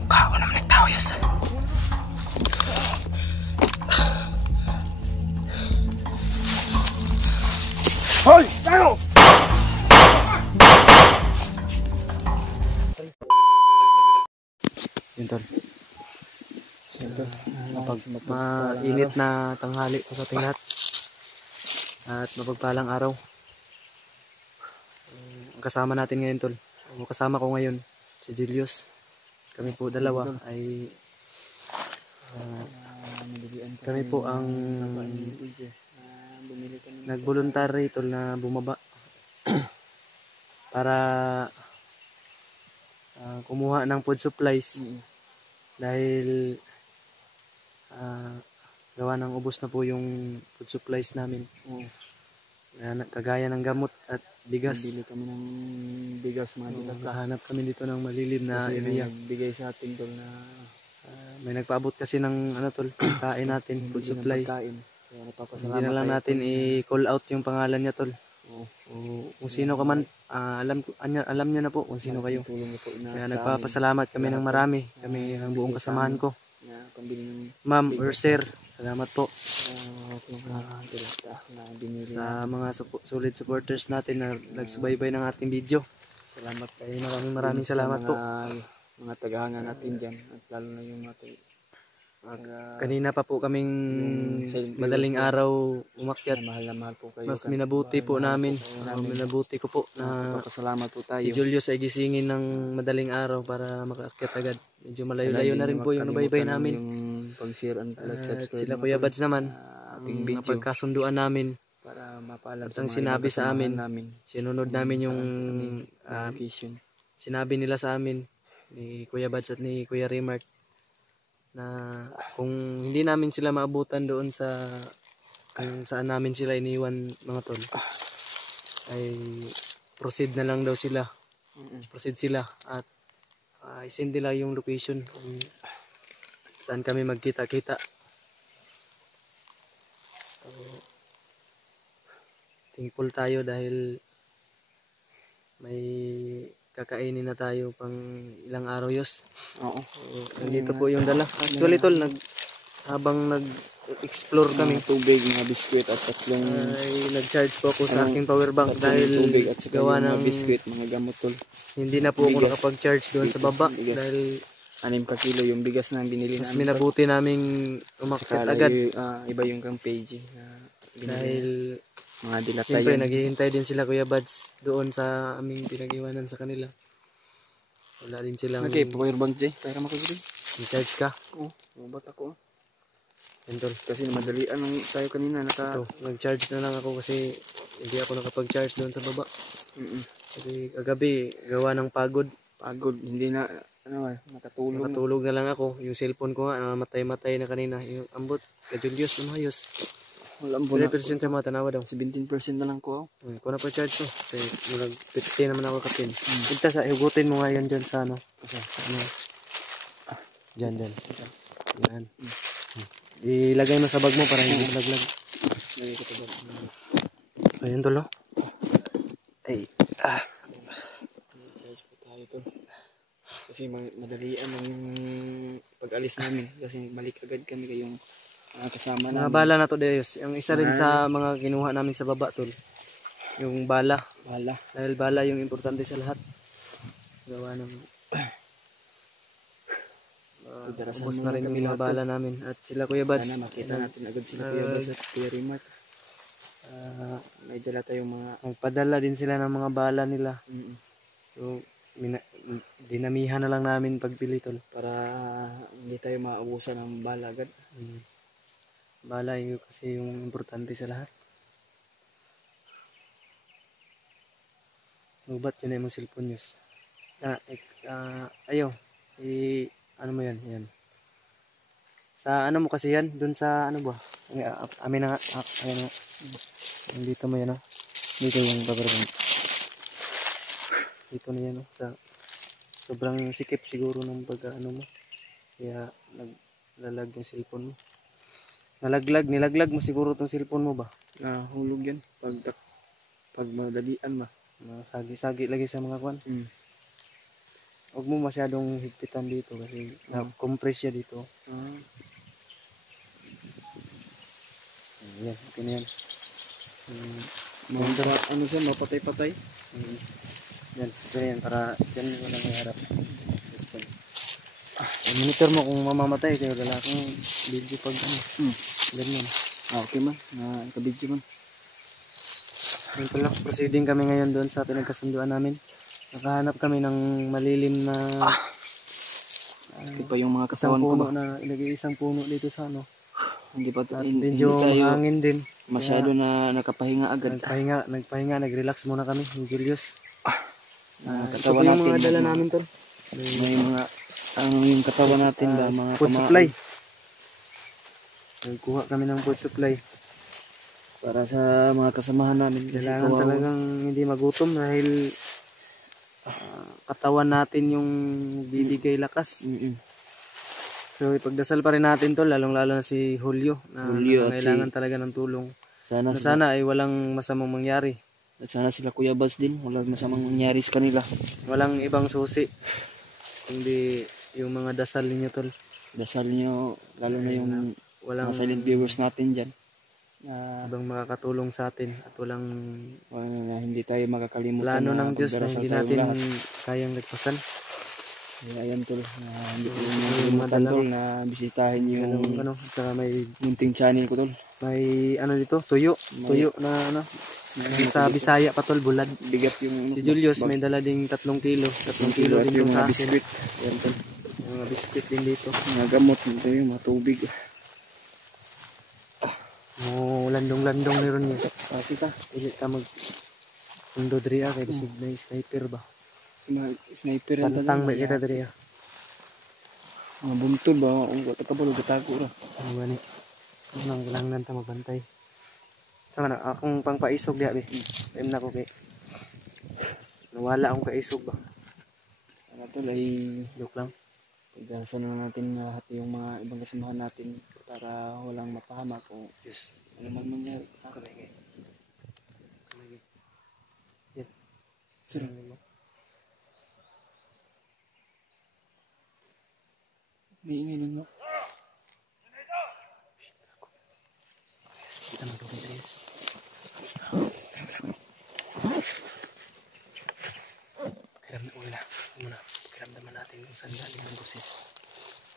Mukha ko naman nagtao yun. Hoy! Tayo! Yun tol. Mainit na tanghali po sa ating lahat. At mapagpalang araw. Ang kasama natin ngayon tol. Ang kasama ko ngayon si Julius. Kami po dalawa ay kami po ang nag-voluntary tol na bumaba para kumuha ng food supplies dahil gawa ng ubos na po yung food supplies namin. Kagaya ng gamot at bigas. Bili kami ng bigas mga dilata. Hanap kami dito ng malilim na area. Nagbigay sa atin tol na may nagpaabot kasi ng ano tol, kain natin, food supply. Kaya napapasalamat. Hindi na lang natin i-call out yung pangalan niya tol. Kung sino ka man, alam niyo na po kung sino kayo. Kaya nagpapasalamat kami ng marami, kami ng buong kasamahan ko. Ma'am or sir, salamat po sa mga solid supporters natin na nagsubaybay ng ating video. Salamat kayo, maraming salamat po. Mga tagahanga natin dyan, at lalo na yung mga kanina pa po kaming madaling araw umakyat. Mahal na mahal po kayo. Mas minabuti po namin. Minabuti ko po na pasalamat po tayo. si Julius ay gisingin ng madaling araw para makaakyat agad. Medyo malayo-layo na rin po yung nabaybay namin. Pag-share and subscribe. Sila Kuya Bads naman, napagkasunduan namin. Para mapaalam at ang sinabi sa amin, sinunod namin yung sinabi nila sa amin ni Kuya Bads at ni Kuya Remark na kung hindi namin sila maabutan doon sa kung saan namin sila iniwan mga tol, ay proceed na lang daw sila. Proceed sila at isend nila yung location kung saan kami magkita-kita. So, thankful tayo dahil may kakainin na tayo pang ilang araw yos. Oo. Nandito po yung dala. Actually tol, habang nag-explore kami, tubig, mga biskwit at tatlong ay nag-charge po ako sa aking power bank dahil tubig at gawa ng biskwit, mga gamot tol. Hindi na po ako nakapag-charge doon sa baba dahil 6 ka kilo yung bigas na binili namin. Mas minabuti naming umakyat agad. Iba yung page dahil mga dilata siyempre naghihintay din sila Kuya Bads doon sa aming pinag-iwanan sa kanila. Wala din silang power bank dyan, para makaguli. I-charge ka? Oo, mabat ako. Entol. Kasi madalian lang tayo kanina. Nag-charge na lang ako kasi hindi ako nakapag-charge doon sa baba. Kasi kagabi gawa ng pagod, hindi na nakatulog. Nakatulog na lang ako. Yung cellphone ko nga matay-matay na kanina. Yung ambot, Julius, ayos. Walang po 3% sa mga tanawa daw. 17% na lang ko. Kung na pa charge ko. Kasi nag-15 naman ako kapin. Punta sa, hugutin mo nga yan dyan sa ano. Dyan. Yan. Ilagay mo sa bag mo para hindi malaglag. Lagay ko sa bag. Ayan tol, no? Ay. Charge po tayo tol. Kasi madalian lang yung pag-alis namin. Kasi balik agad kami kayong kasama namin. Mga bala na to Deus. Yung isa rin sa mga kinuha namin sa baba tol. Yung bala. Dahil bala yung importante sa lahat. Gawa ng ubos na rin yung mga bala namin. At sila Kuya Bads. Sana makita natin agad sila Kuya Bads at Kuya Remark. May dala tayong mga magpadala din sila ng mga bala nila. So dinamihan na lang namin pagbili tol. Para hindi tayo maubusan ng bala agad. Bala yun kasi yung importante sa lahat. Ba't yun ay mong cellphone news? Ayaw. Ano mo yan? Yan. Sa ano mo kasi yan? Doon sa ano ba? Amin na nga. Amin na nga. Dito mo yan. Dito yung paperbank. Dito na yan. Sa sobrang sikip siguro ng pag ano mo. Kaya naglalag yung cellphone mo. Nilaglag mo siguro tong cellphone mo ba? Hulog yan. Pag madalian ba? Sagi-sagi lagi sa mga kwan. Huwag mo masyadong higpitan dito kasi na-compress siya dito. Yan, okay na yan. Ano siya, mapatay-patay. Yan, okay na yan para yan walang harap. Monitor mo kung mamamatay kayo lalaking video pag ano. Ganyan. Okay man, nakabidyo man. Yun pala, proceeding kami ngayon doon sa pinagkasunduan namin. Nakahanap kami ng malilim na Ito pa yung mga isang katawan ko puno ba? na ilagay isang puno dito sa ano. Hindi pa At hindi medyo tayo mahangin din. masyado na nakapahinga agad. Nagpahinga, nag-relax muna kami, yung Julius. Katawan ito po yung natin. mga dala namin tol. May mga yung katawan natin ba mga food supply. Nagkuha kami ng food supply. Para sa mga kasamahan namin. Kailangan talagang hindi magutom dahil katawan natin yung bibigay lakas. So ipagdasal pa rin natin to, lalong lalo na si Julio na kailangan talaga ng tulong. Sana ay walang masamang mangyari. At sana sila Kuya Bas din, walang masamang mangyari sa kanila. Walang ibang susi kundi yung mga dasal ninyo tol. Dasal nyo, lalo na yung walang mga silent viewers natin dyan. Ibang makakatulong sa atin at walang hindi tayo makakalimutan plano ng Diyos na pagdarasal hindi tayong natin lahat. kayang lagpasan. Ayan tol, hindi ko makalimutan tol na bisitahin yung saka may munting channel ko tol. May ano dito, tuyo na ano. Sa Bisaya pa tol, bulad. Bigat yung Si Julius may dala ding 3 kilo. 3 kilo din yung sa akin. biskwit. Ayan tol. Yung mga biskwit din dito. Mga gamot, ito yung mga tubig. Landong-landong ni ron yun. Kasi ta. Ili ka mag undo diri kay bisig na sniper ba. Sniper yan Pantang ba kita diri. Mga buntol ba? Ang takabalo gatago ra. Ano ba ni? Nang kailangan ta mabantay. Tama na, akong pangpaisog diha be. Time na ko kay. Nawala akong kaisog ba. Sana tol ay joke lang. pagdarasan na natin lahat yung mga ibang kasamahan natin para walang mapahamak o Yes. ano man mangyari. Kamay. Yan. Sir. May ingay nun no? Kita magtugin guys. Pakiramdaman natin kung saan galing ang boses.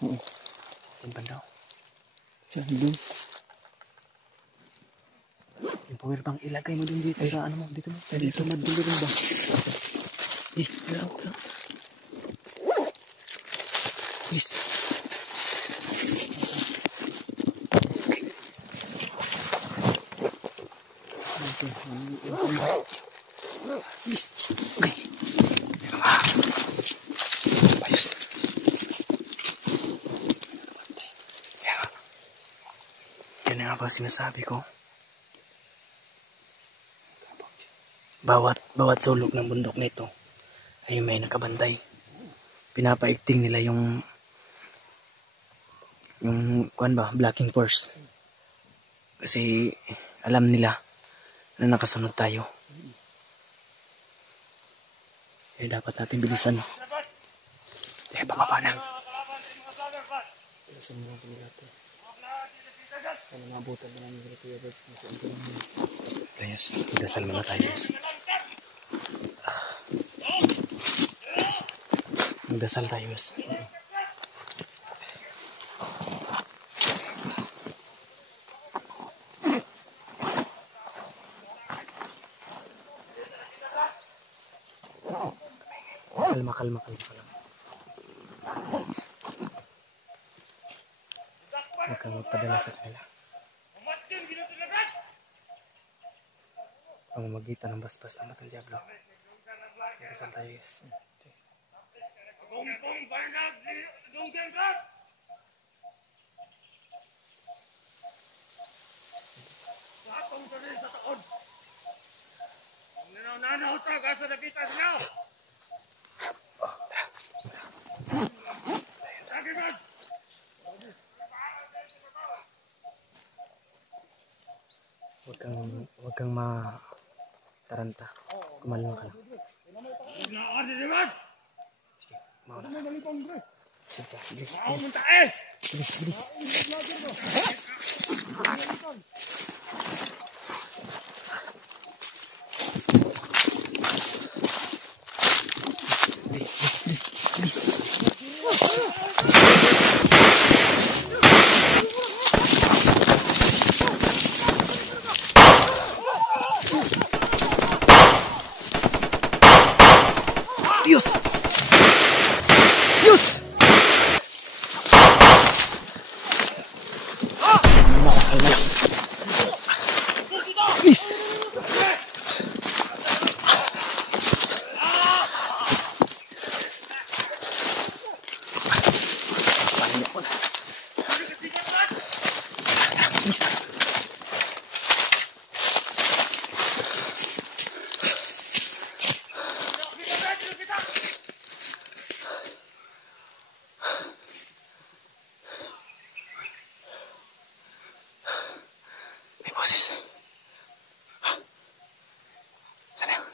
Yung bandaw. Saan doon? Yung power bank ilagay mo dun dito sa ano mo. Dito mo. Dito maduli rin ba? Galaw ka. Please. Please. Okay. Ayos. Yan nga ba sinasabi ko? Bawat sulok ng bundok nito ay may nakabantay. Pinapaigting nila yung kuan ba, blocking force. Kasi alam nila na nakasunod tayo. Eh dapat natin bilisan. Eh pababa na. Bilisan mo ako nila ito. Sana mabutan na namin nila Kuya Birds kung saan sila. Yes, dasal muna tayo. Magdasal tayo. Kalma lang. Huwag kang magpadala sa kanila. Pamamagitan ng basbas ng batang Diablo. Magdasal tayo guys. Huwag kang mataranta. Kumalma ka lang. Sige, bilis, bilis. Bilis, bilis. Bilis, bilis, bilis. Dios! Dios! Please! May boses. Sana yun?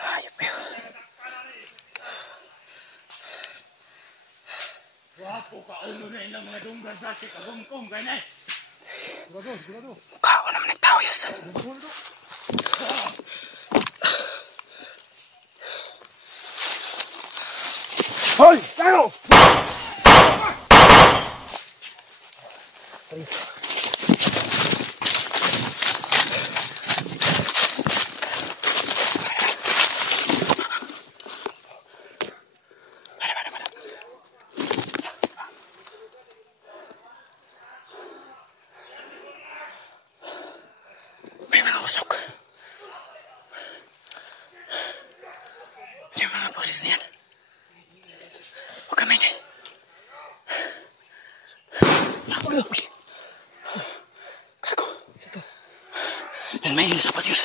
Ayop kayo. Wapo ka ulo na ilang mga dunggan sa ating kabungkong ganyan. Mukha ko naman nagtao yus. Hoy! Tayo! May mga usok. Yung mga boses na yan. Huwag kami na. Kago. Yan may sa pasius.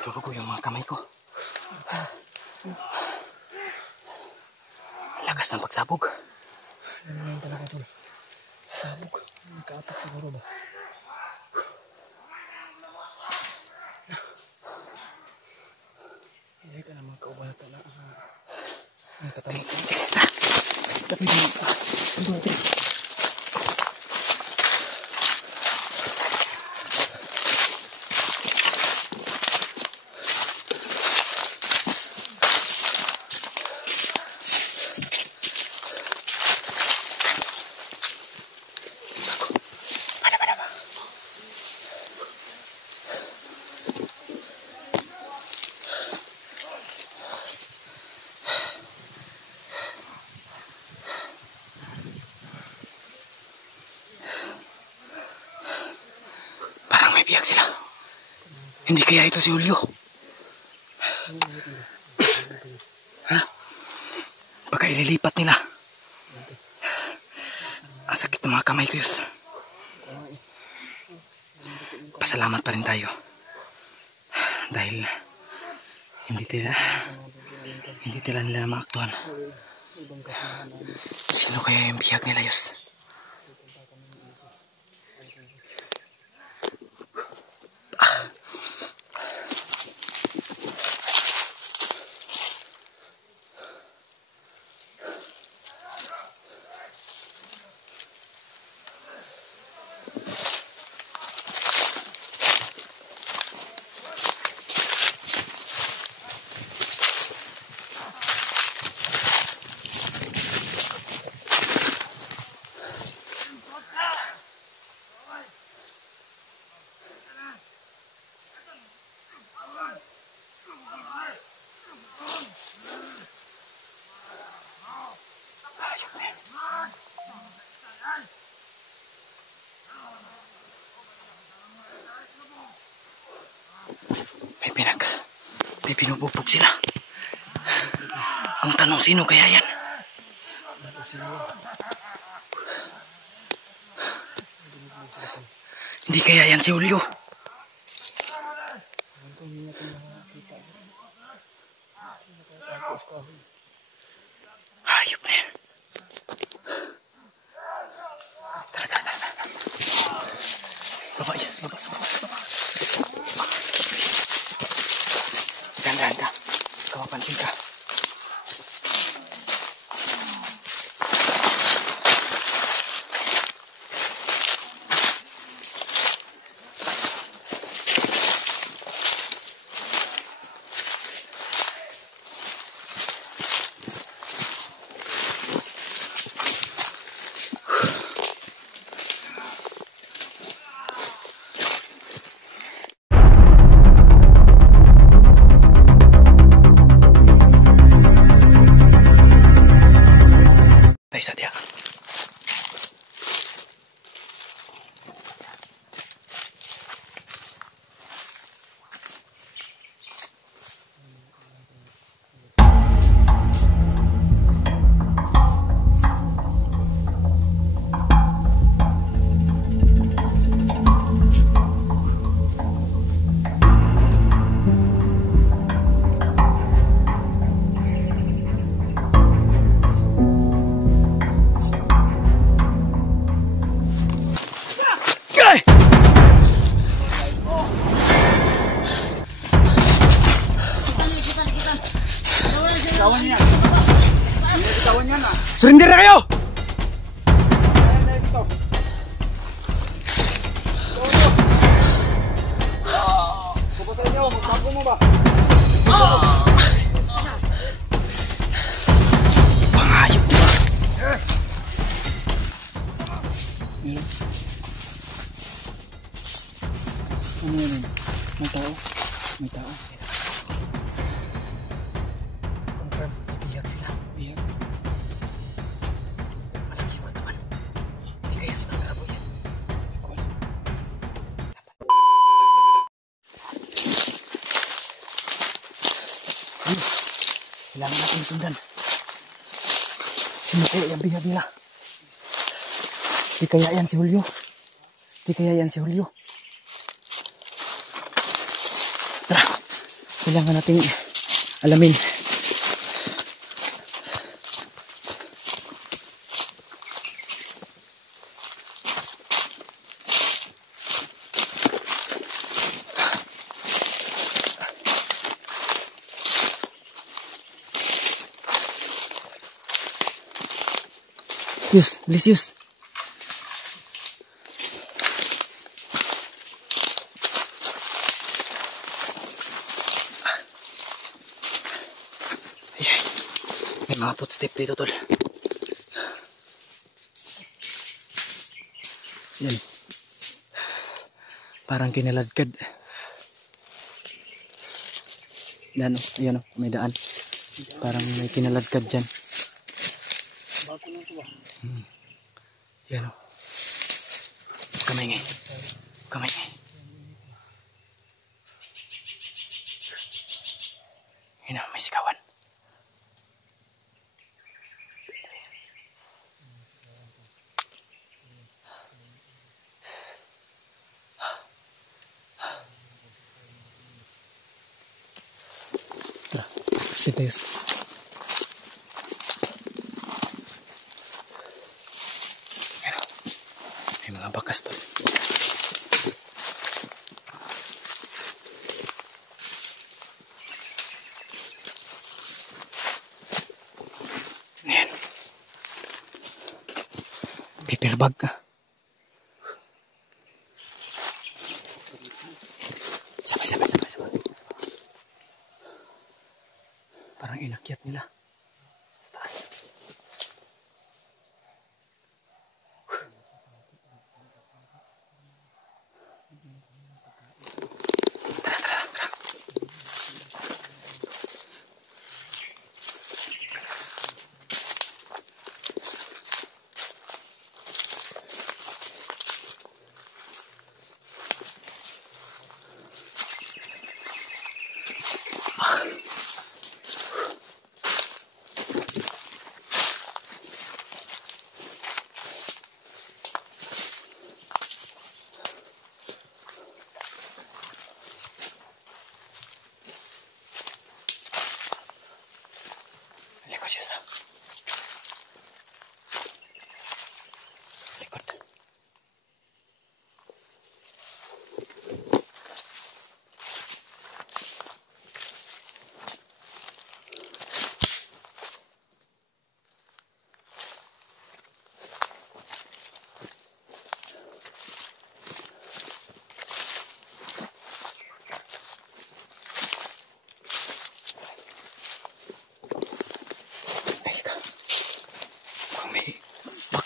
Turugo yung mga kamay ko. Lakas ng pagsabog. Ano talaga tol? Sabog. Nagkaatak siguro ba? Hindi ka na mga kaubata na katamot. Tapi di Biyak sila. Hindi kaya ito si Julio. Ha? Baka ililipat nila. Ang sakit ng mga kamay ko, Yus. Pasalamat pa rin tayo. Dahil hindi nila maaktuhan. Sino kaya yung biyak nila, Yus? May pinupupog sila. Ang tanong, sino kaya yan? Hindi kaya yan si Julio. Hayop na yan. Tara, tara, tara. Baba yan, baba, baba. Dahan-dahan ka. Ikaw mapansin ka. Isa dia. Surrender na kayo! Pangayop diba? Ano yun? May tao? May tao? Confirm, iiyak sila. Iyak. Malaki yung katawan. Hindi kaya si Masarabo yan. Kailangan natin sundan. Sino kaya yung bihag nila? Di kaya yan si Julio. Di kaya yan si Julio. Tara, kailangan natin alamin. Yus, Lisius. Ay, may mga footstep dito, tol. Yan. Parang kinaladkad. Yan, ayan o, may daan. Parang may kinaladkad dyan. Yan o. Kamay ngay. Kamay ngay. Yan o, may sigawan. Tara, sitayos. Mga bakas to. Ayan. Paper bag ka. Sabay. Parang inakyat nila. Sa taas.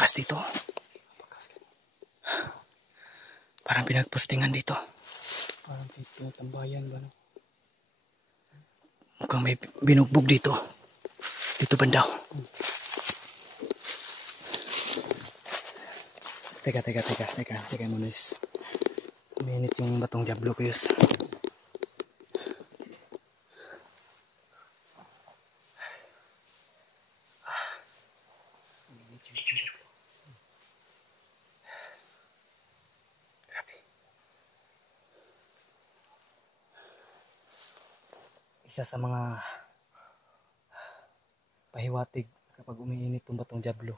Napakas dito. Parang pinagpostingan dito. Parang tambayan ba no? Mukhang may binugbog dito. Dito banda. Teka muna yus. Uminit yung batong Diablo ko yus. Isa sa mga pahiwatig kapag umiinit yung batong Diablo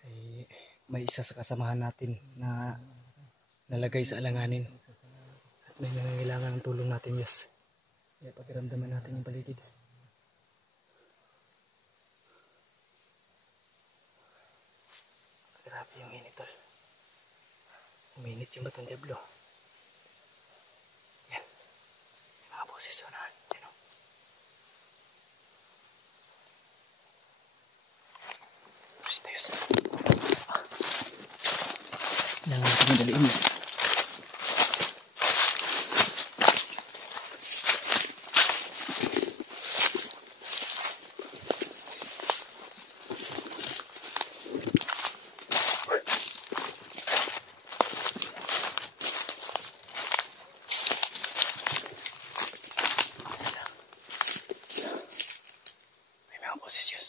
ay may isa sa kasamahan natin na nalagay sa alanganin at may nangangailangan ng tulong natin, yes. Kaya pakiramdaman natin yung paligid. Grabe yung init, tol. Uminit yung batong Diablo. Yan. May mga boses sa unahan. Yan o. Boses tayo sa... Kailangan natin madaliin mo. May mga boses yun.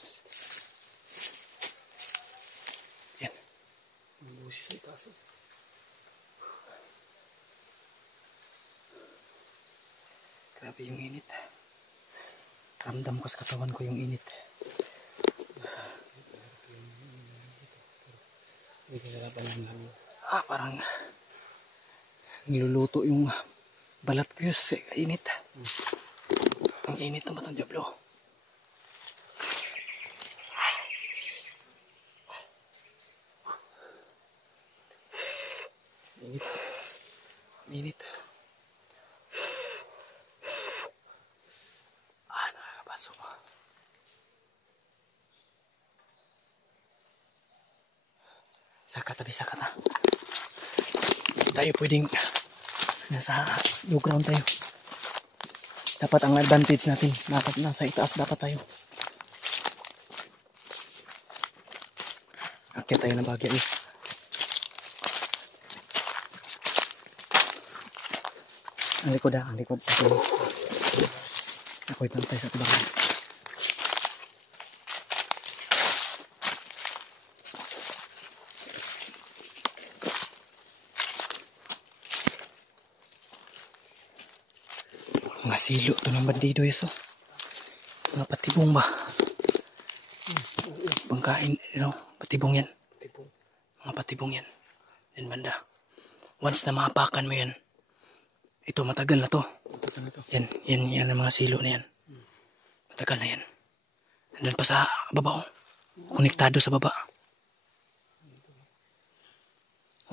Yan. May boses sa itaas. Grabe yung init. Ramdam ko sa katawan ko yung init. Parang niluluto yung balat ko yun sa init. Ang init ng batang Diablo. Init. Init. Nakakapasok. Saka na. Tayo pwedeng nasa low ground tayo. Dapat ang advantage natin, nasa itaas dapat tayo. Akyat tayo ng bagya eh. Ang likod. Ako'y pantay sa tabangan. Mga silo to ng bandido iso. Mga patibong ba? Pangkain, patibong yan. Mga patibong yan. Yan banda. Once na maapakan mo yan, ito matagal na to. Yan ang mga silo na yan. Matagal na yan. Nandun pa sa baba. Konektado sa baba.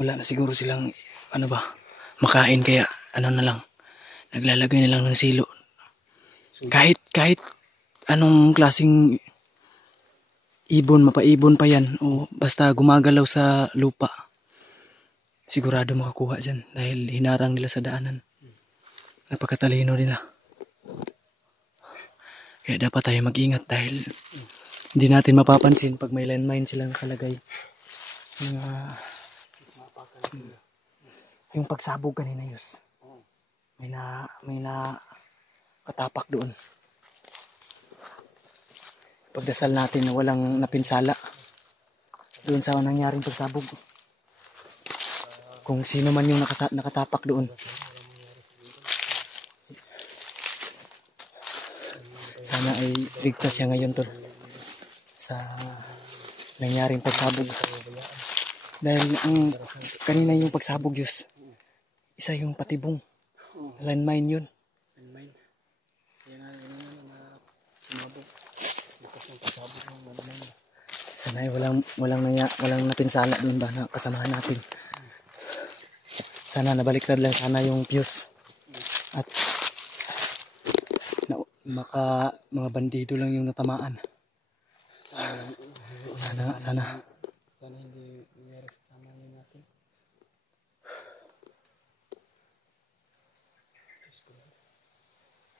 Wala na siguro silang makain kaya na lang. Naglalagay na lang ng silo. Kahit anong klaseng ibon, mapaibon pa yan o basta gumagalaw sa lupa, sigurado makakuha dyan dahil hinarang nila sa daanan. Napakatalino nila. Kaya dapat tayo mag-ingat dahil hindi natin mapapansin pag may landmine silang nakalagay. Yung pagsabog kanina yus. May na katapak doon. Pagdasal natin na walang napinsala doon sa nangyaring pagsabog. Kung sino man yung nakatapak doon. Sana ay ligtas siya ngayon tol sa nangyaring pagsabog. Dahil kanina yung pagsabog yus, isa yung patibong. Landmine yun. Landmine. Kaya nga na sumabog. Lipas ng pasabog ng landmine. Sana ay walang napinsala doon ba na kasamahan natin. Sana nabaliktad lang sana yung fuse. At mga bandido lang yung natamaan. Sana Sana hindi nangyari sa kasama natin.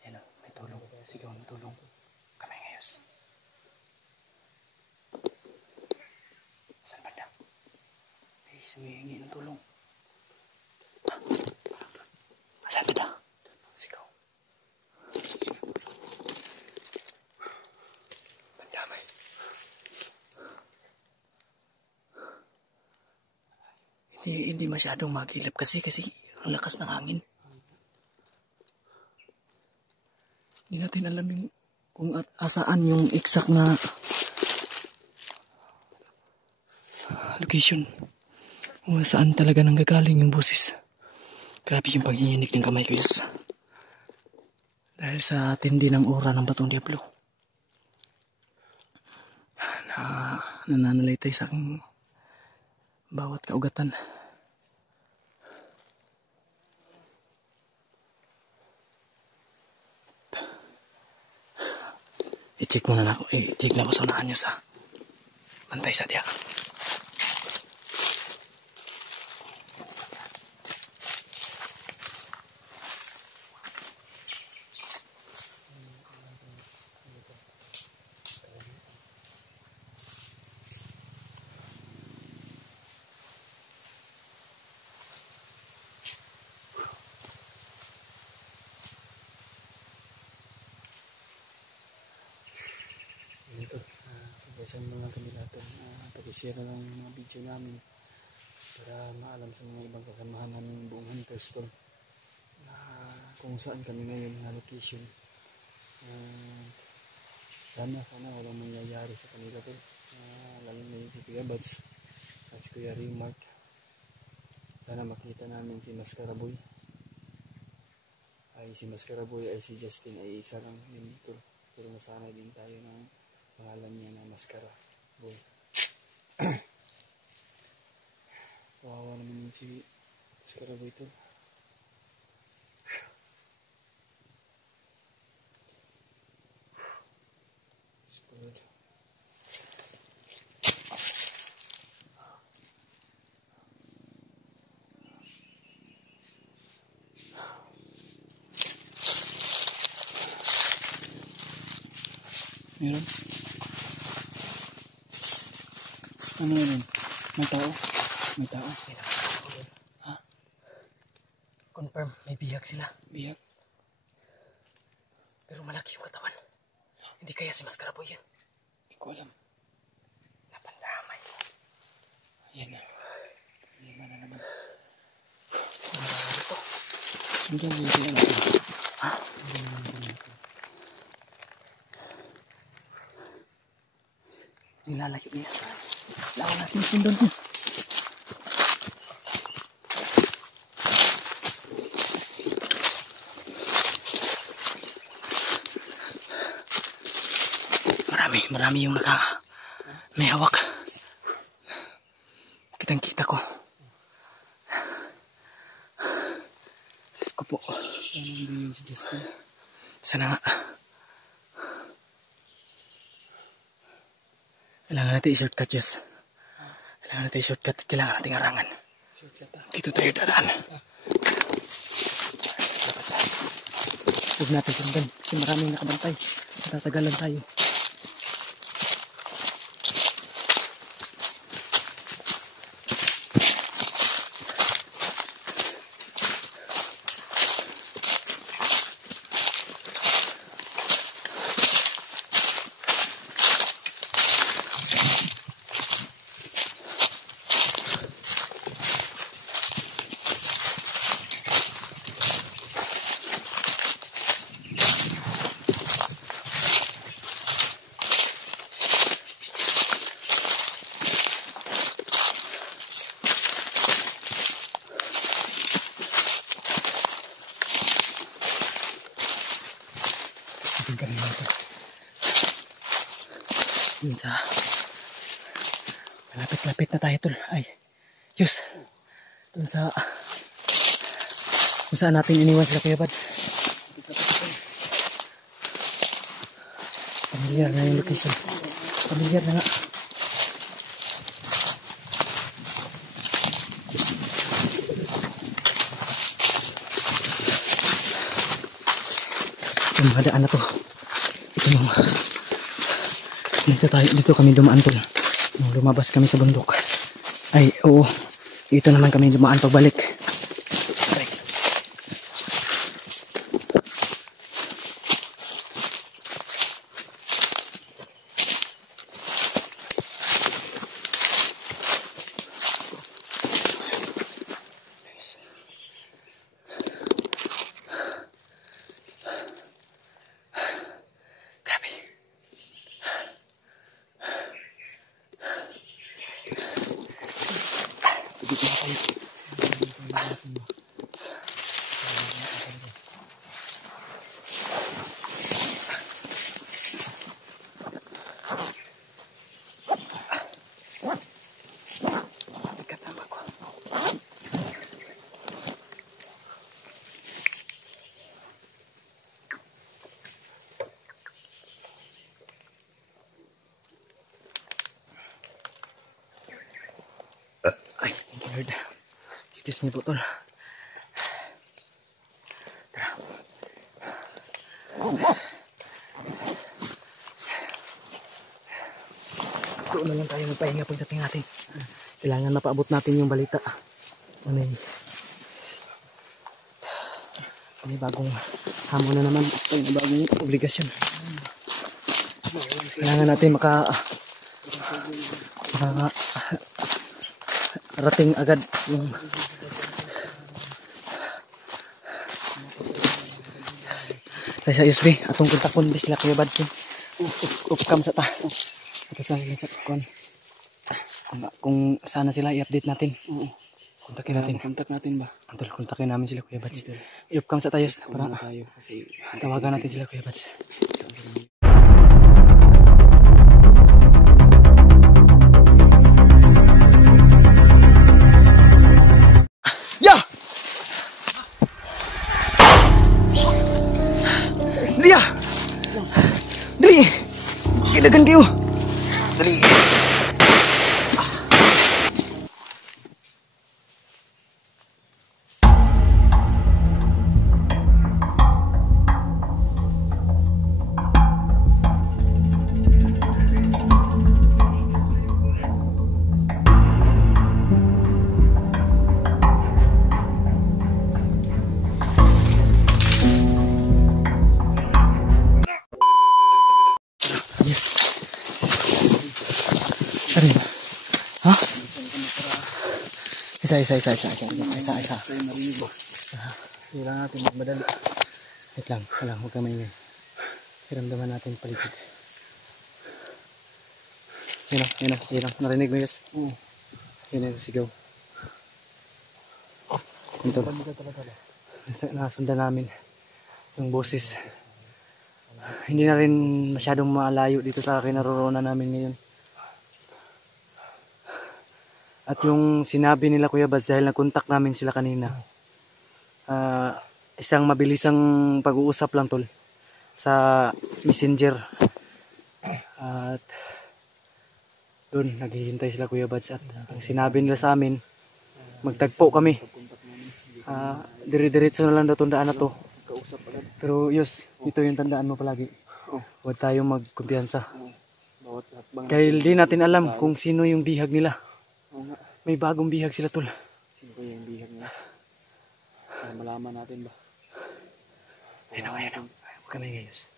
Yan o, may tulong. Sigaw ng tulong. Kami ngayos. Saan banda? Ay, sumihingi ng tulong. Saan banda? Sigaw. Banda may. Hindi masyadong magilap kasi ang lakas ng hangin. Hindi natin alam kung asaan yung exact na location. Kung saan talaga nanggagaling yung boses. Grabe yung paghinginig ng kamay ko, Diyos. Dahil sa tindi ng aura ng Batong Diablo. Nananalaytay sa aking bawat kaugatan. I-check muna na ako. I-check na ako sa unahan nyo sa bantay sa diya. Ito, isang mga kandidato pag-share lang yung mga video namin para maalam sa mga ibang kasamahan namin buong Hunterstone na kung saan kami ngayon na location. Sana walang mangyayari sa kanila to, lalo na yung si Kuya Bats at si Kuya Remark. Sana makita namin si Mascaraboy. Si Mascaraboy ay si Justin ay isa lang din dito, pero nasanay din tayo ng pangalan niya na Mascara Boy. Kawawa naman si Mascara Boy ito. Squad. Meron? Ano yun? May tao? May tao? Ha? Confirm, may bihag sila. Biyak? Pero malaki yung katawan. Hindi kaya si Mascaraboy yan. Hindi ko alam. Napandamay. Ayan na. Lima na naman. Ito. Sundan mo yung natin. Ha? Nilalayo niya. Lawan natin sundan mo. Marami yung may hawak. Kitang-kita ko. Diyos ko po. Sana hindi yun si Justin. Sana nga. Kailangan natin i-shortcut, Diyos. Kailangan natin i-shortcut. Kailangan natin arangan. Shortcut Dito tayo dadaan. Huwag natin sundan. Kasi maraming nakabantay. Matatagalan tayo. Sa malapit-lapit na tayo, tol. Ay, Diyos. Dun sa kung saan natin iniwan sila, Kuya Bads. Familiar na yung location. Familiar na nga. Itong mga daan na to. Ito nung dito kami dumaan tol. Nung lumabas kami sa bundok. Ay, oo. Dito naman kami dumaan pagbalik. Ay, thank you Lord. Excuse me po tol. Doon na lang tayo magpahinga pagdating natin. Kailangan mapaabot natin yung balita. May bagong hamon na naman. May bagong obligasyon. Kailangan natin rating agad yung sa USB atong kontakon bis sila Kuya Bads upcam sa ta ito sa kon kung sana sila i-update natin. Kontakin natin. Kontak natin ba? Kontakin namin sila Kuya Bads. I-upcam sa tayo para tawagan natin sila Kuya Bads. Dali! Kidagan kayo! Dali! Yes. Arin. Ha? Isa. Kailangan natin magmadali. Wait lang, huwag ka maingay. Hiramdaman natin paligid. Yun o. Narinig mo yes? Oo. Yun o, sigaw. Ito. Nasundan namin yung boses. Hindi na rin masyadong malayo dito sa kinaroroonan namin ngayon. At yung sinabi nila Kuya Bads dahil nakontak namin sila kanina. Isang mabilisang pag-uusap lang tol sa Messenger. At doon naghihintay sila Kuya Bads at ang sinabi nila sa amin magtagpo kami. Dire-diretso na lang daw itong daan na to. Pero Yus, ito yung tandaan mo palagi. Huwag tayong magkumpiyansa. Kaya di natin alam kung sino yung bihag nila. May bagong bihag sila tol. Sino yung bihag nila? Malaman natin ba? Ayun o. Huwag ka na Yus.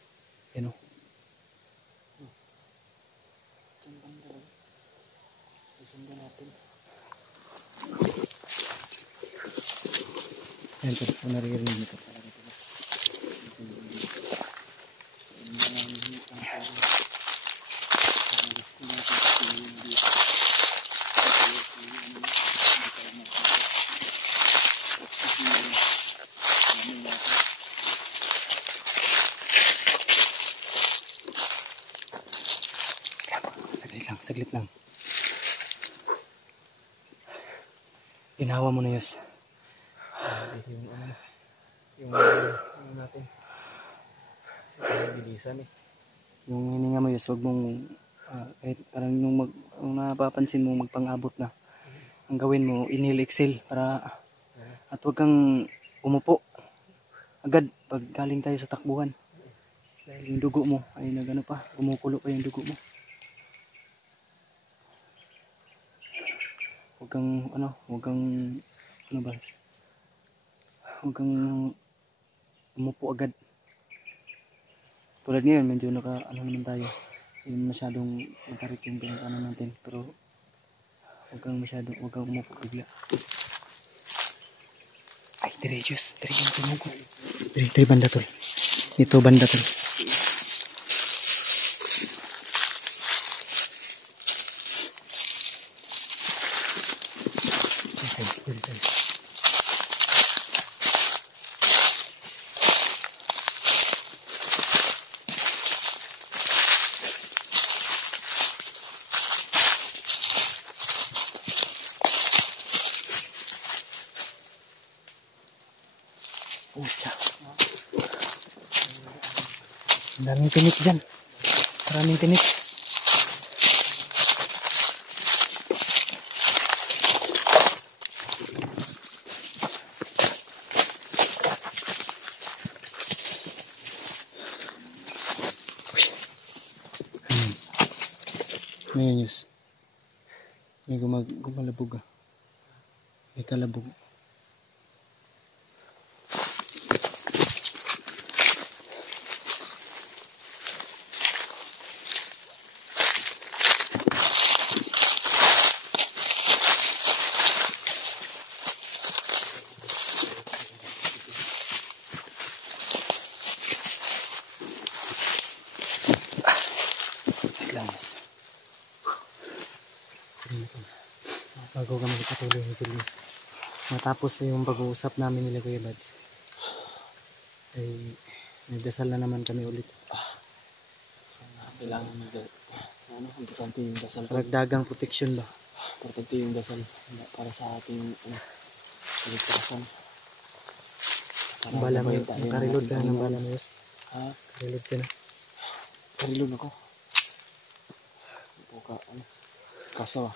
Ayun o. Ayan tol, kung naririnig nito. Saglit lang. Ginawa mo na Yus. Yung natin. Kasi parang bilisan eh. Yung hininga mo Yus, huwag mong kahit parang nung napapansin mo magpang-abot na. Ang gawin mo, inhale exhale para at huwag kang umupo agad pag galing tayo sa takbuhan. Dahil yung dugo mo ay nagano pa, kumukulo pa yung dugo mo. Huwag kang ano ba? Huwag kang umupo agad. Tulad ngayon, medyo ano naman tayo. Hindi masyadong matarik yung pinag-ano natin. Pero huwag kang umupo bigla. Ay, direjus. Dire yung tumugo. Dire banda tol. Ito banda tol. Okay, dire tol. Pucha. Ang daming tinik dyan. Maraming tinik. Ngayon yus. May gumalabog ah. May kalabog. Bago kami patuloy ni Julius. Matapos yung pag-uusap namin nila Kuya Bads, ay nagdasal na naman kami ulit. Kailangan importante yung dasal. Karagdagang proteksyon ba? Importante yung dasal para sa ating kaligtasan. Bala mo, nakarilod ka ng bala mo, Yus. Ha? Karilod ka na. Karilod ako. Kasawa.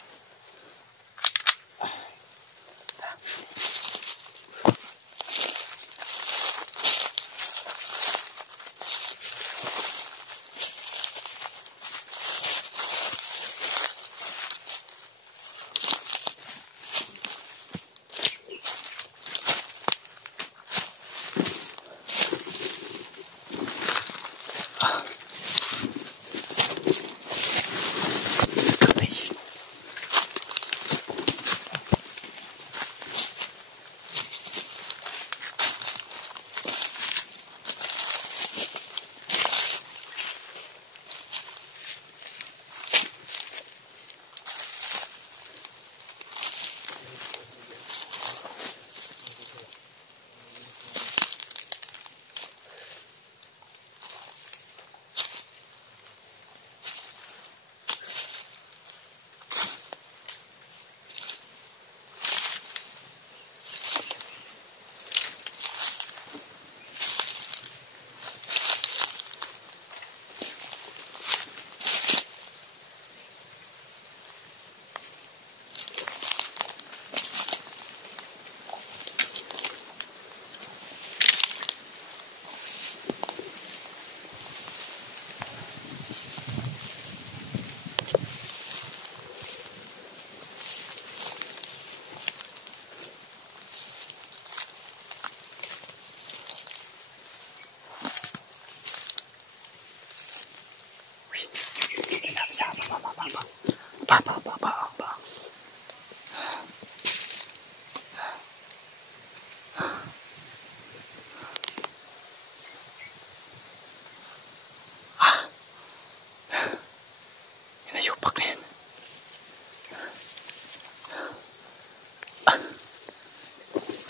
Inayupak na yan.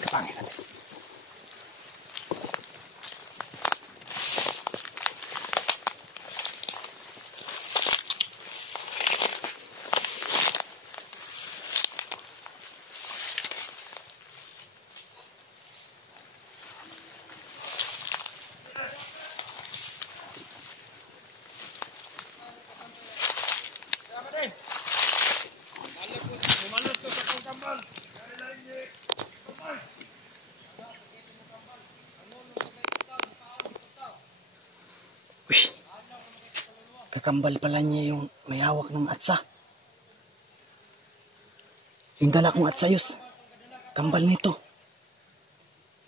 Kapangin natin. Uy. kakambal pala niya yung may hawak ng atsa. Yung dala kong atsa, Yus. Kambal nito.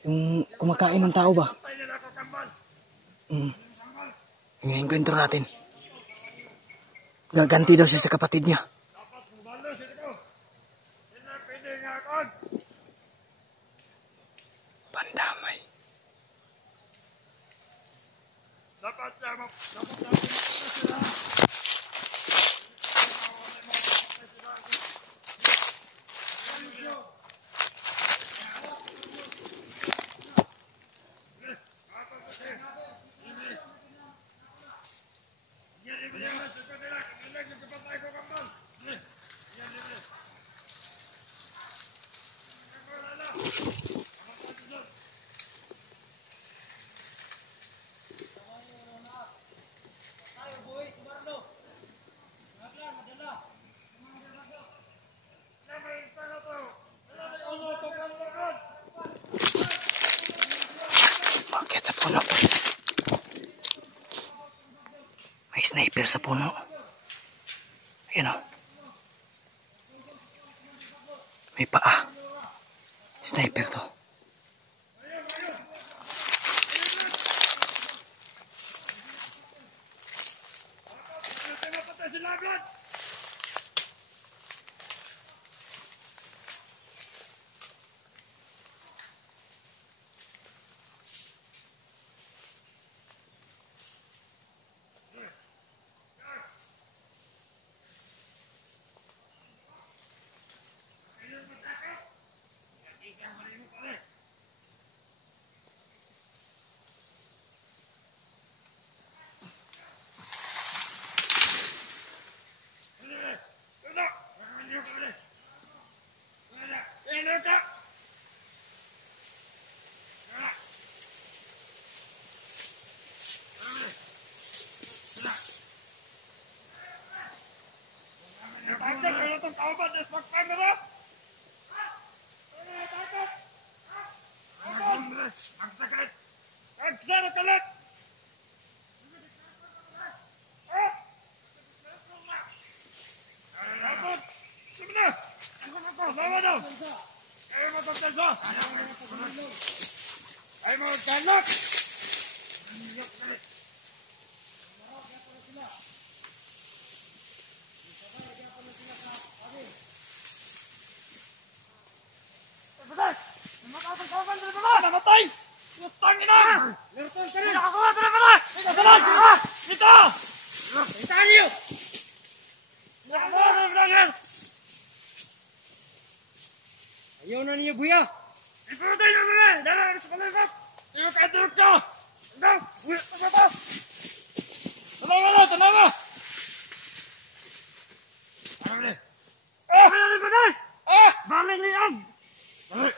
Yung kumakain ng tao ba? Yung enkwentro natin. Gaganti daw siya sa kapatid niya. Pandamay. Bakit sa puno? May sniper sa puno. Ayan o. May paa. Sniper to. Ayaw na niya, buya. Iputay na mga! Dala! Sa kalikot! Iyok ka! Hanggang! Buya! Pagkata! Tanawa na! Tanawa! Ano na? Ano ba na? Balik niyang! Balik!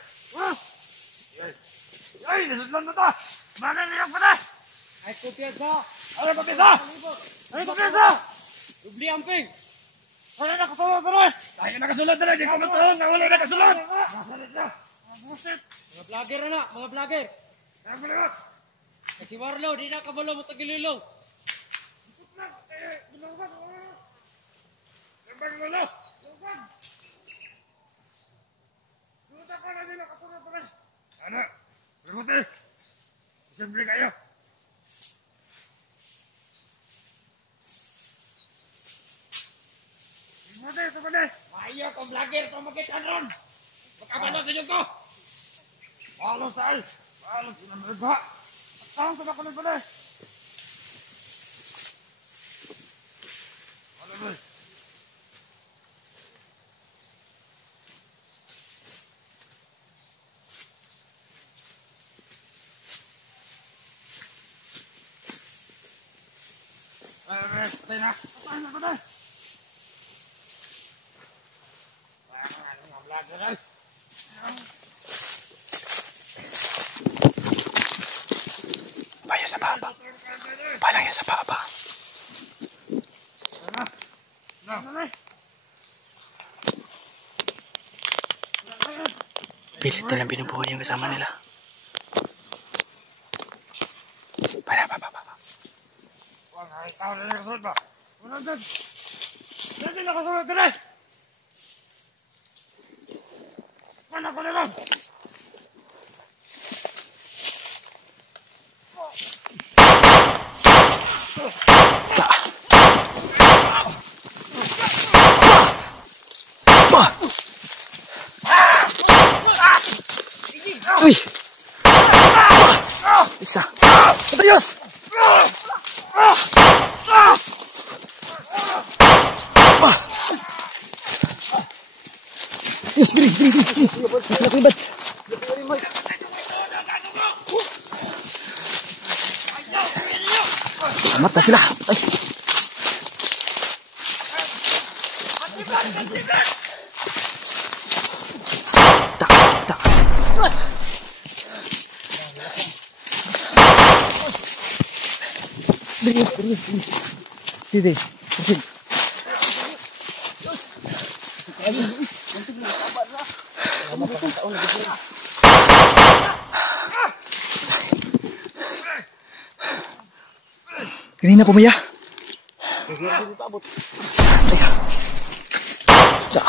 Ay! Nasudlan na ta! Balik niyang pa na! Ay, kumpiyansa. Ano pa pisa? Ano pa pisa? Dubli amping. Wala na kasulad na rin! Tayo na kasulad na rin! Di ko matulong na wala na kasulad! Masalit na! Mabusit! Mga vlogger na, mga vlogger. Kaya maliwat! Kasi Warlo, di na kabalo mo tagililo. Lembang wala! Lembang! Luta ka na nila kasunod na rin! Ano? Bermuti! Simple kayo! Bermuti! Ito pa din! Mahiya kong vlogger! Ito makita ron! Magkabalo sa inyo ko! Balos tayo! Balos! Sinamagha! Saan ko na kulit pa din! Ano ba? Patay na! Patay na! Patay! Mga vlogger ay! Bayo sa baba. Palang yan sa baba. Pilit nilang binubuhay yung kasama nila. Baba. Huwag ay tao na nakasunod ba? Manandad! Nandiyan ako sa mga garay! Mana ko na lang! Uy! Isa! Matayos! Yes, diri! Nakibats! Salamat na sila! Ay! Diri! Sige, proceed. Kanina pumaya. Teka. Da.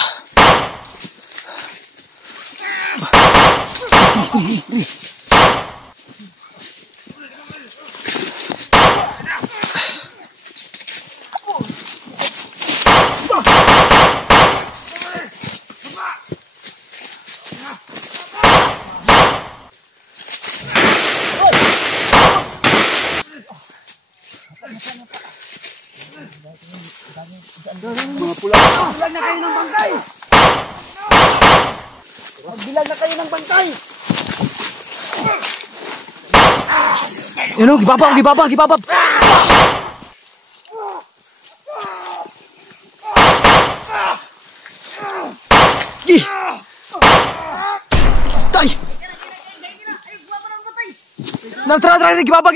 Magbilang na kayo ng bangkay! Magbilang na kayo ng bangkay! Yan o, gibabab! Gi! Tay! Tara, gibaba!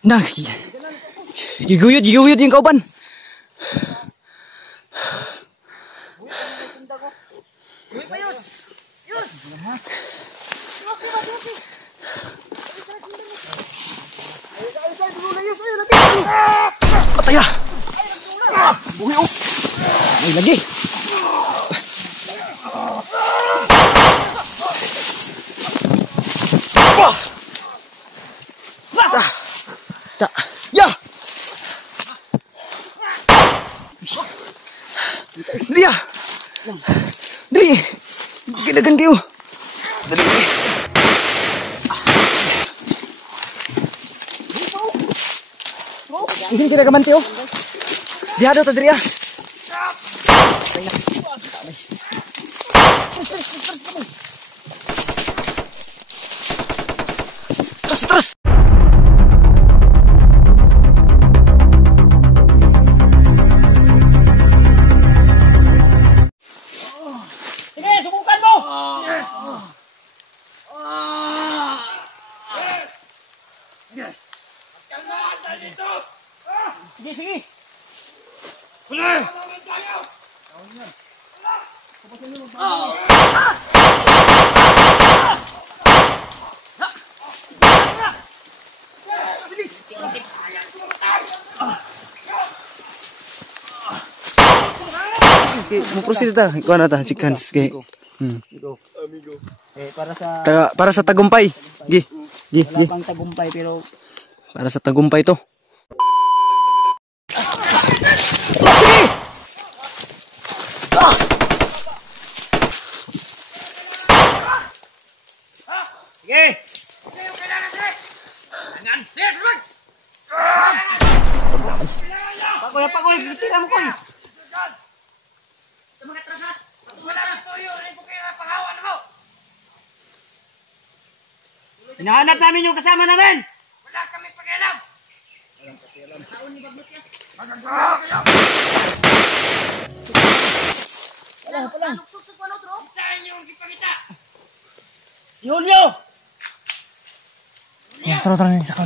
Nah, giguyod yung kauban. Patay na. Ay, lagi. Ya! Dia! Dali! Gidagan kayo! Dali! Ini kita kamanti oh. Dia ada tadi ya. Terus. Sige, subukan mo! Sige. Pulay! Okay, mau proceed ta. Ikaw na ta, chicken kay. Amigo. Para sa tagumpay. Gi. Wala pang tagumpay pero Para sa tagumpay to. Sige! Sige, yung kailangan, sige! Angan, sige, tuloy! Pakoy, tira mo ko eh! Wala mo to yun, ay bukay na pangawan mo! Hinahanap namin yung kasama namin! Wala kami pakialam! Saan yung ipakita? Si Julio! Tara, saka.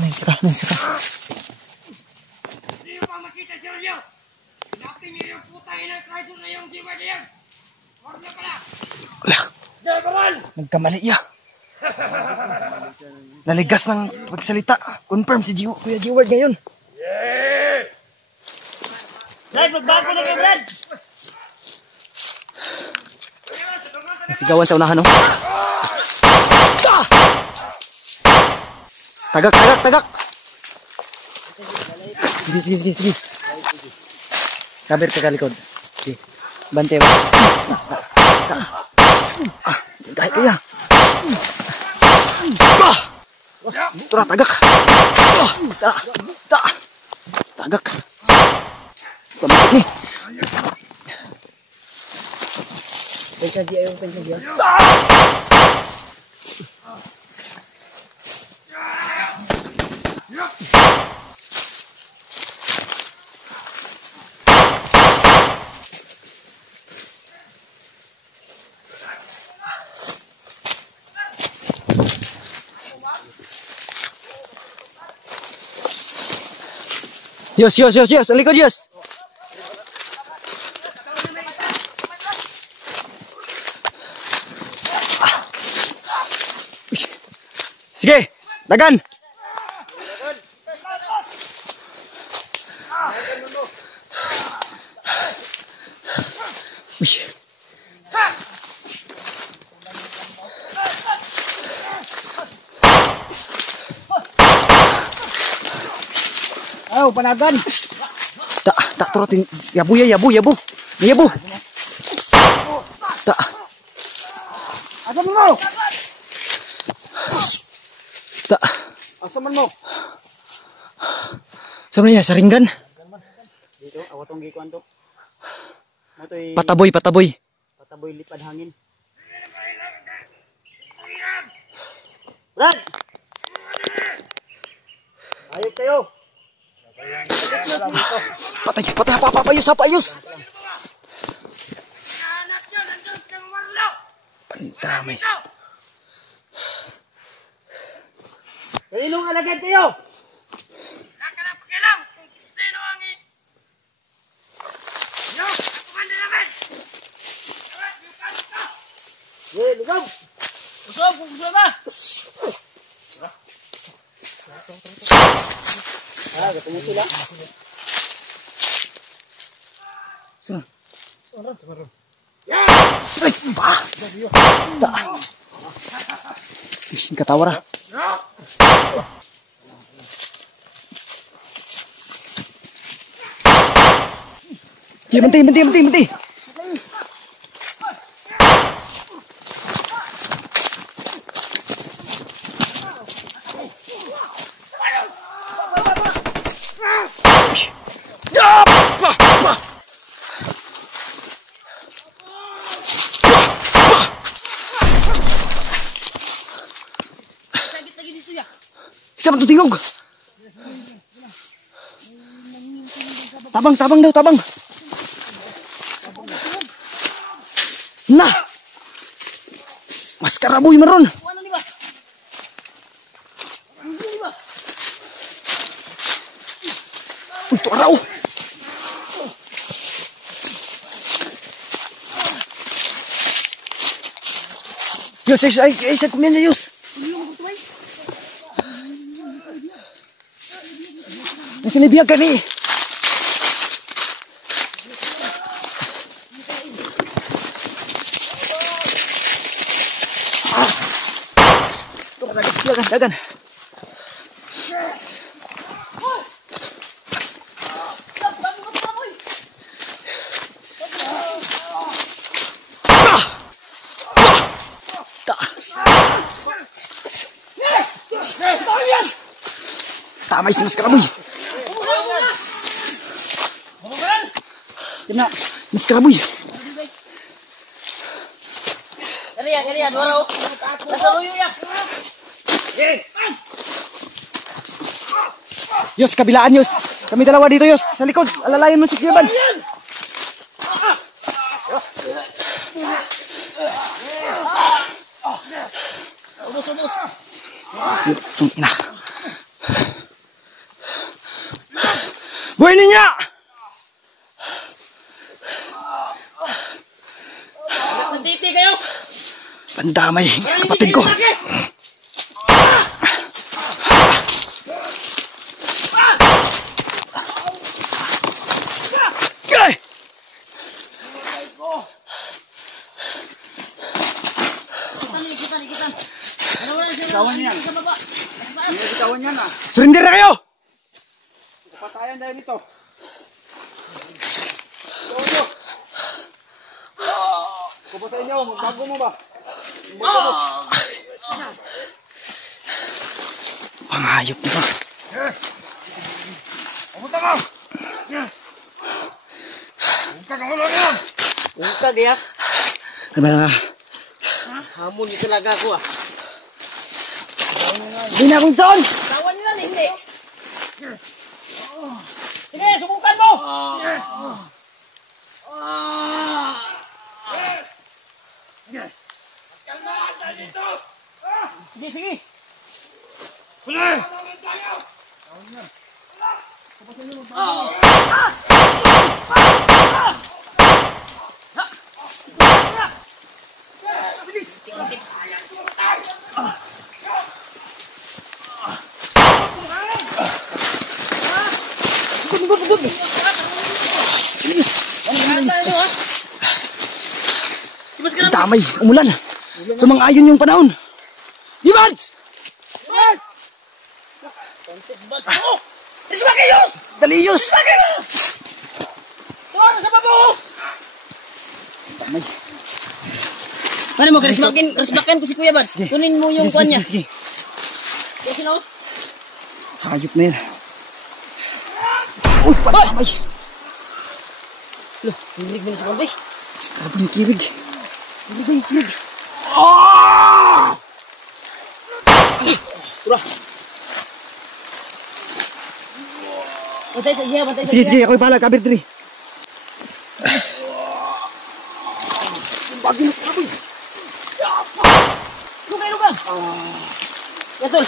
Hindi mo pa makita si Julio! Hinapin niyo yung putang ina, traitor na yung jiwa niya! Huwag na pala! Wala. Nagkamali ya. Naligas ng pagsalita. Confirm si Kuya G-Ward ngayon. Brad, magbago na kayo, Brad! Sigawan sa unahan, no? Tagak, tagak, tagak! Sige. Kabir ka kalikod. Sige. Bante ba? Kahit kaya. Tura, tagak! Tagak! Pamit ni. Pensa dia yung pensa dia. Yos, sa likod, Yos! Sige, dagan! Uy. Ayo, panagan. Tak turutin. Yabu. Tak. Asa mo? Tak. Asa mo? Sama niya, saringgan. Dito, awatong gikuan to. Motoy Pataboy. pataboy lipad hangin. Brad! Ayok kayo. Patay, ayos. Pandamay. Kaninong alagad kayo? Lugaw! Usog na! Ketemu sila. Katawara. Menti. Isa man tingog. Tabang. Nah. Mas karaboy meron. Ito araw. Yos, ay, kumyan na, Yos. Nasinibiyag ka ni. Dagan. Tama si Mas Karaboy. Cina, Mas Karaboy. Kalian, dua Nasa luyo ya. Yos, kabilaan, Yos. Kami dalawa dito, Yos. Sa likod, alalayan mo si Kuya Bans. Ubus. Ina. Buhay niya! Nanditi kayo. Pandamay, kapatid ko. Ay! Kawan yan. Kawan yan ah. Surrender na kayo! Patayan dahil nito. Kupo sa inyo, magbago mo ba? Ang hayop nito. Pumunta ka! Pumunta ka ulo yan! Punta dia. Ano ba? Hamon ni talaga ako ah. Hindi na akong saan! Tawan niyo na hindi. Sige, subukan mo. Sige, sige. Huli! Ang damay, umulan. Sumang-ayon yung panahon. Dimads! Ismakayos! Daliyos! Tuwa sa babo! Damay. Ano mo, karismakin ko si Kuya Bads. Kunin mo yung kanya. Sige. Yes, no? Hayop na yan. Uy, pandamay. Loh, hilig mo na sa kambi. Grabe yung kirig. Hilig. Bantay sa iya, bantay sa iya. Sige, ako'y bahala. Kabir diri. Lugay. Betul.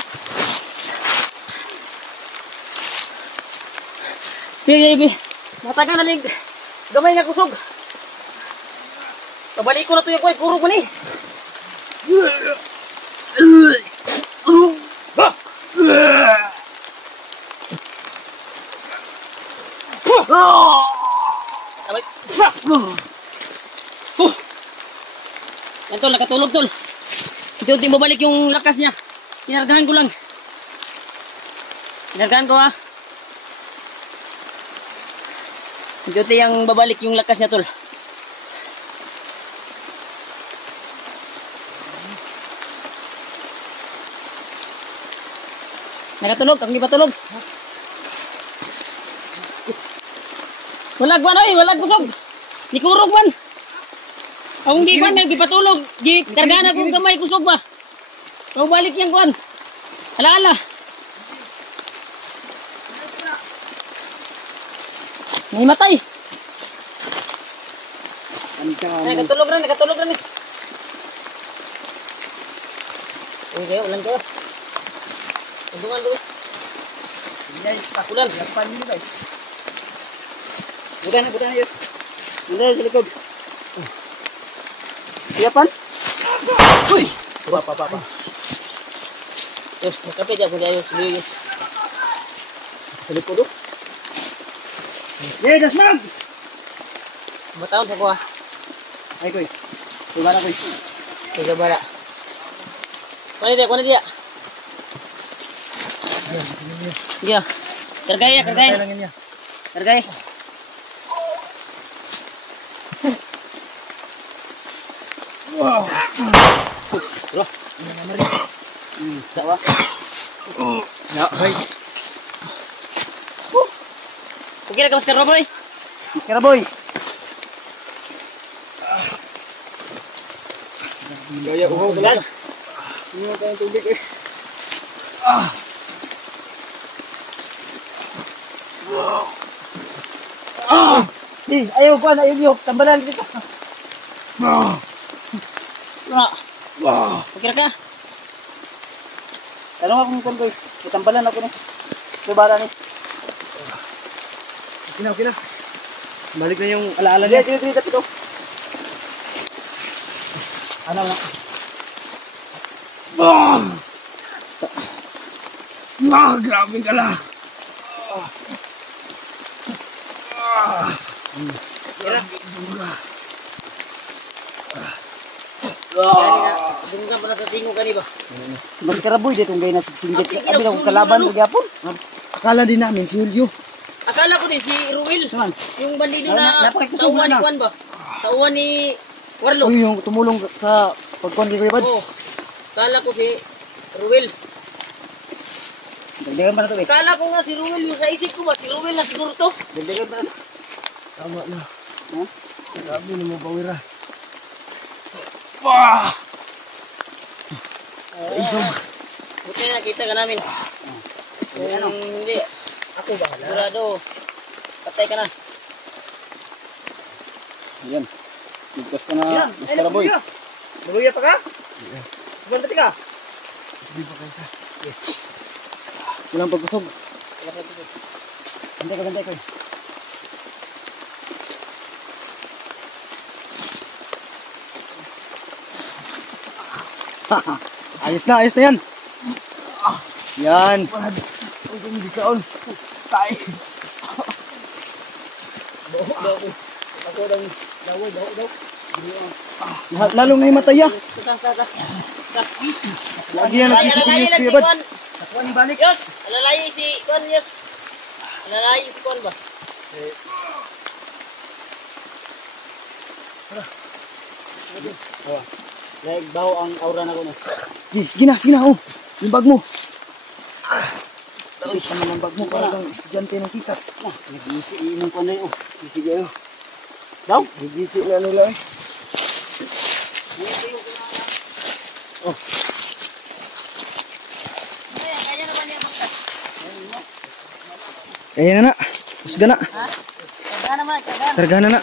Bibi. Matagan na lig. Gamay nga kusog. Pabalik ko na to yung kuy, kurog mo ni. Abay. Yan tol, nakatulog tol. Hindi mabalik yung lakas niya. Kinargahan ko lang. Kinargahan ko ha. Hindi yung babalik yung lakas niya tol. Nakatulog, ang di patulog. Walag man oy, walag kusog. Nikurog man. Ang di man may gipatulog, gi kargana kong kamay kusog ba. Kau balik yang kuan. Ala. May matay. Nakatulog na ni. Uy, kayo, ulan kayo. Tundungan dulu. Ulan. Budan, yes. Budan sa likod. Siapan? Uy! Pa. Yos, magkape dyan kung ayos. Yos. Sa likod oh. Yeah, that's man! Mataon sa kuha. Ay, koy. Tubara, koy. Tiga bara. Kuha na dia. Iya. Kargay. Kargay. Wow. Bro. Dawa. Ya, hoy. Okay na ka maskara boy. Maskara boy. Gaya uhaw Ulan. Hindi mo tayong tubig eh. Ayaw ko na yung tambalan dito. Wala. Okay na ka. Tanong ako kung koy. Tambalan ako ni. Tubara ni. Okay na. Balik na yung alaala niya. Dito. Ano na? Grabe ka lang. Dunggan pa na sa tingog kani ba? Si Maskaraboy dito kung gaya nasisinggit sa abi lang kalaban magyapon. Akala din namin si Julio. Akala ko din si Ruel. Saan? Yung bandido Ay, na napakikusog tauhan ni na. Kwan ba? Tauhan ni Warlo. Uy, yung tumulong sa pagkuhan kay Kuya Bads. Oo. Akala ko si Ruel. Dagdagan pa na to eh. Akala ko nga si Ruel yung sa isip ko ba? Si Ruel na siguro to. Dagdagan pa na. Tama na. Ha? Grabe na mo bawira. Buti na kita ka namin. Kung hindi, ako ba? Sigurado. Patay ka na. Ayan. Ligtas ka na, Maskaraboy. Nabuya pa ka? Subante ka? Hindi pa kaysa. Walang pagkusog. Gantay ko. Ayos na yan. Yan. Ang kumikaon. Tay. Ako lang laway daw. Lalong na himatay ah. Tata. Lagi yan nagsisikulis Kuya Bads. Kuan ni balik. Yes, alalayo si Kuan, yes. Alalayo si Kuan ba? Like daw ang aura na ko na. Sige na. Oh. Yung bag mo. Uy, naman ang bag mo. Parang estudyante ng tikas. Nag-iisi inom ko na yun. Sige kayo. Daw? Gigisi na nila eh. Kaya naman niya magkas. Kaya na. Usga na. Kaya naman, kaya. Karga na.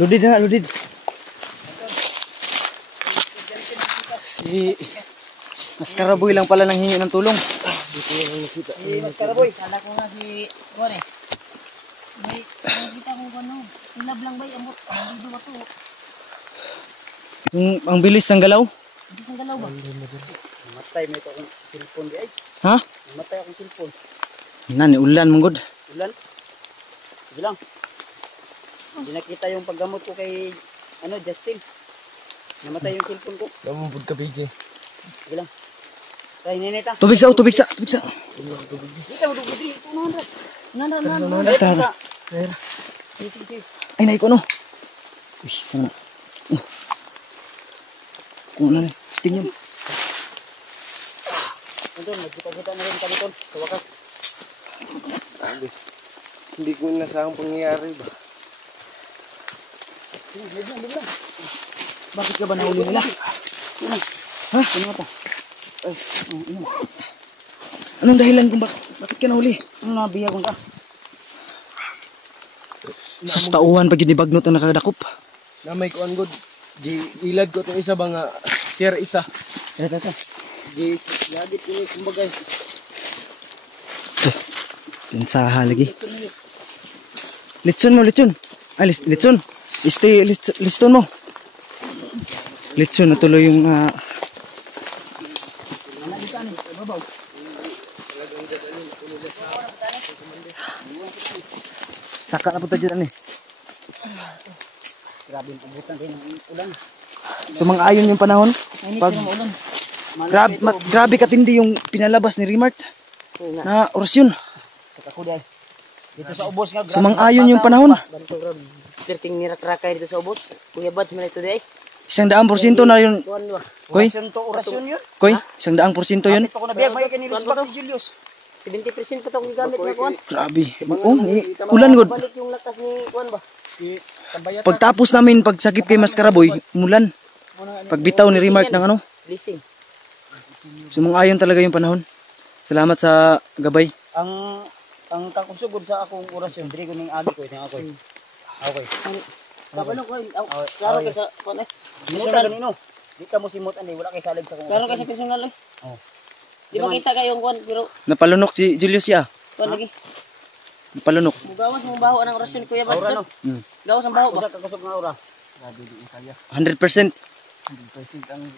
Ludid. Si Maskaraboy lang pala nang hingi ng tulong. Si Maskaraboy, kala ko nga si Kuan eh. May nakita ko ano, ilab lang ba yung hindi ba to? Yung ang bilis ng galaw. Hindi sang galaw ba? Matay mo ito akong cellphone di ay. Ha? Matay akong cellphone. Nani ulan mong god. Ulan? Sige lang. Hindi nakita yung paggamot ko kay Justin. Namatay yung cellphone ko. Namubod ka, PJ. Sige lang. Kaya ninita. Tubig sa. Dito mo dugod dito, Nandra. Tara. Ay, naik ko no. Uy, sana. Kung ano na. Sting yun. Ito, nagkita-kita na rin kami ito. Sa wakas. Hindi ko nasahang pangyayari ba? Bakit ka ba nahuli nila? Ha? Ano ito? Ay, ano? Anong dahilan kung bakit ka nahuli? Ano nabiya kong ka? Sus tauhan pag ginibagnot ang nakadakop. Na may kuan good. Ilad ko itong isa ba nga share isa. Ito. Lagit ko kumbaga. Pinsaha lagi. Litson mo. Ay, litson. Liston mo. Litson na tuloy yung saka na punta dyan Grabe yung abutan din ng ulan. Sumang-ayon yung panahon. Pag grabe katindi yung pinalabas ni Remart na orasyon. Dito sa ubos nga. Sumang-ayon yung panahon. Tirting nirak-rakay dito sa ubos. Kuya Bads man ito day. 100% na yun. Koy, Orasyon yun. Koy, 100% yun. Ako na biyag may kanilis ba si Julius? 70% pa itong gamit na Kuan. Grabe. Ulan god. Balik yung lakas ni Kuan ba? Pagtapos namin pagsakip kay Maskaraboy, umulan. Pagbitaw ni Remart ng ano. Blessing. Sumang-ayon talaga yung panahon. Salamat sa gabay. Ang kakusugod sa akong orasyon, diri ko ning abi ko ning ako'y. Okay. Kapano ko, klaro ka sa Kuan eh. Simutan ganino. Di ka mo simot ani, wala kay salig sa akong. Klaro ka sa personal eh. Oh. Di ba kita kayong Kuan pero Napalunok si Julius siya. Kuan lagi. Napalunok. Mugawas mong baho ng orasyon Kuya Bads. Aura no. Gawas ang baho ba? Usa ka kusog nga aura. 100%.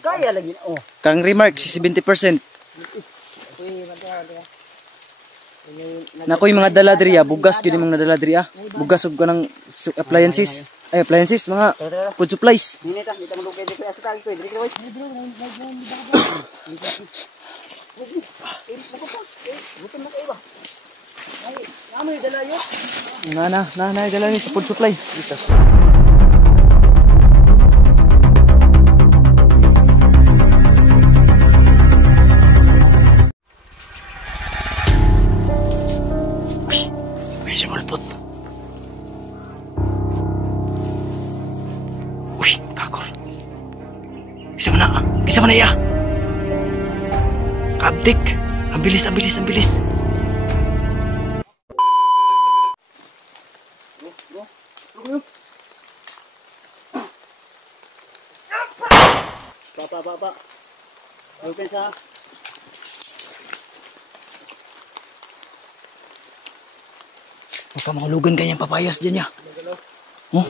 Kaya lagi. Oh. Kang remark si 70%. Nakoy mga dala diri bugas gyud mga dala diri bugas ug kanang appliances. Ay appliances mga food supplies. Dili ta malugay dito sa tagi ko. Dili ko. Na dala ni sa food supply. May simulpot. Uy, kakor. Bisa mana ya? Kabdik. Ang bilis. Pa. Open sa. Huwag ka mahulugan kanyang papayas dyan ya. Oh.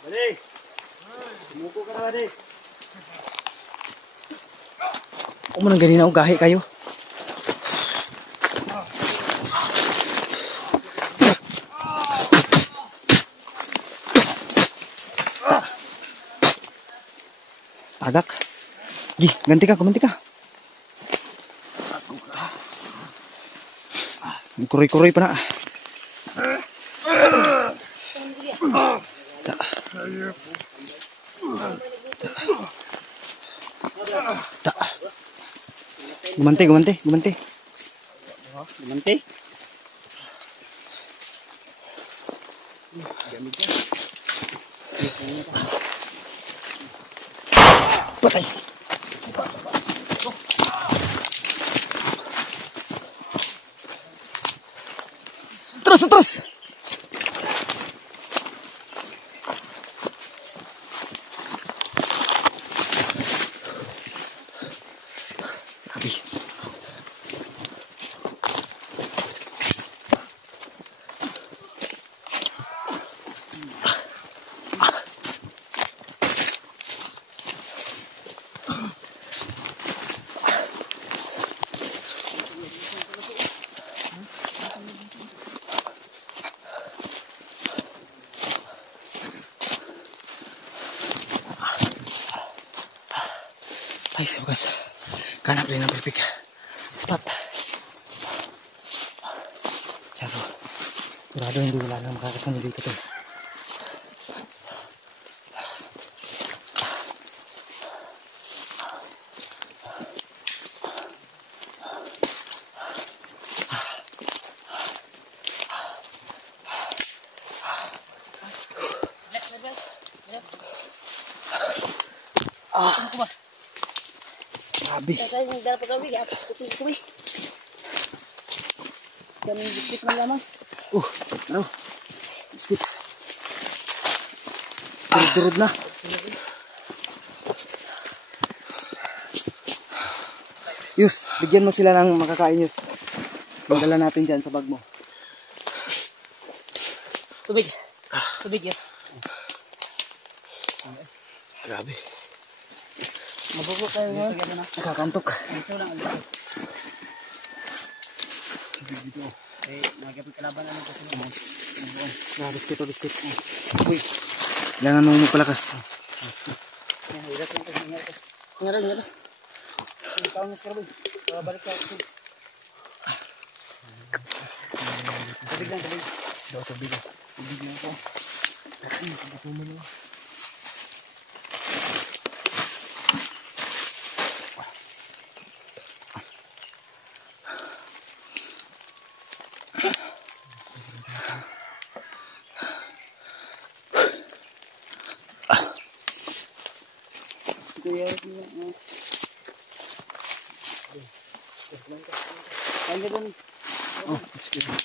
Balik. Sumuko ka na balik. Umunang ganina o gahi kayo. Tagak. Ganti ka. Kuroy-kuroy pa na. Gumanti. Gumanti. Patay. Terus. Abi. Ay, sugas. Kanap rin ang perfect spot. Siyado. Sigurado hindi wala nang makakasama dito to. Grabe. Kaya yung dala pagawin, atas ko tuloy. Kami biskit na lamang. Ano? Biskit. Durod na. Yus, bigyan mo sila ng makakain, Yus. Magdala natin dyan sa bag mo. Tubig yun. Grabe. Mabubo tayo ngayon. Nakakantok. Ito lang. Dito. Nagapit kalaban na kasi mo. Biskit. Uy. Kailangan mong magpalakas. Hirap lang kasi nangyari. Ngayon. Ikaw na skarbo. Balik sa akin. Tubig lang. Tubig lang po. Kuya niya. Kaya doon. Oh, excuse me.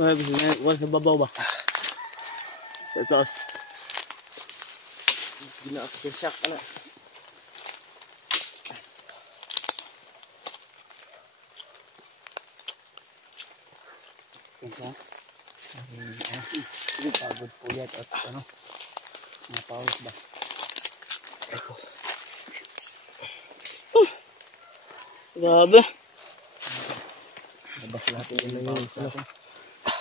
Wala sa babaw ba? Sa taas. Gila ako sa shock, ano. Kinsa? Sige, pagod puyat at ano. Mga pawis ba? Grabe. Labas lahat yung pawis natin.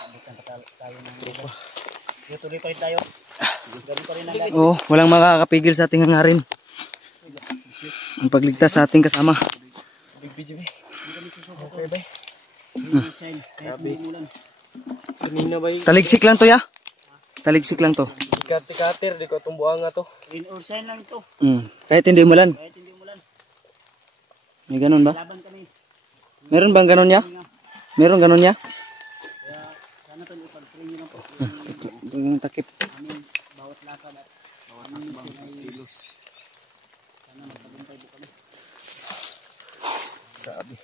Abutan pa tayo ng grupo. Tuloy pa rin tayo. Ganun pa rin ang gagawin. Oh, walang makakapigil sa ating hangarin. Ang pagligtas sa ating kasama. Okay ba? Sabi. Kanina ba yung Taligsik lang to, ya. Taligsik lang to. kater, di ko tumbuan nga to. Rain or shine lang ito. Kahit hindi umulan. Kahit hindi umulan. May ganun ba? Laban kami. Meron bang ganun, ya? Meron ganun, ya? Kaya sana ito ipag-train nyo lang po. Yung takip. Amin, bawat lakad at bawat hakbang ay silos. Sana magtagumpay po kami. Grabe.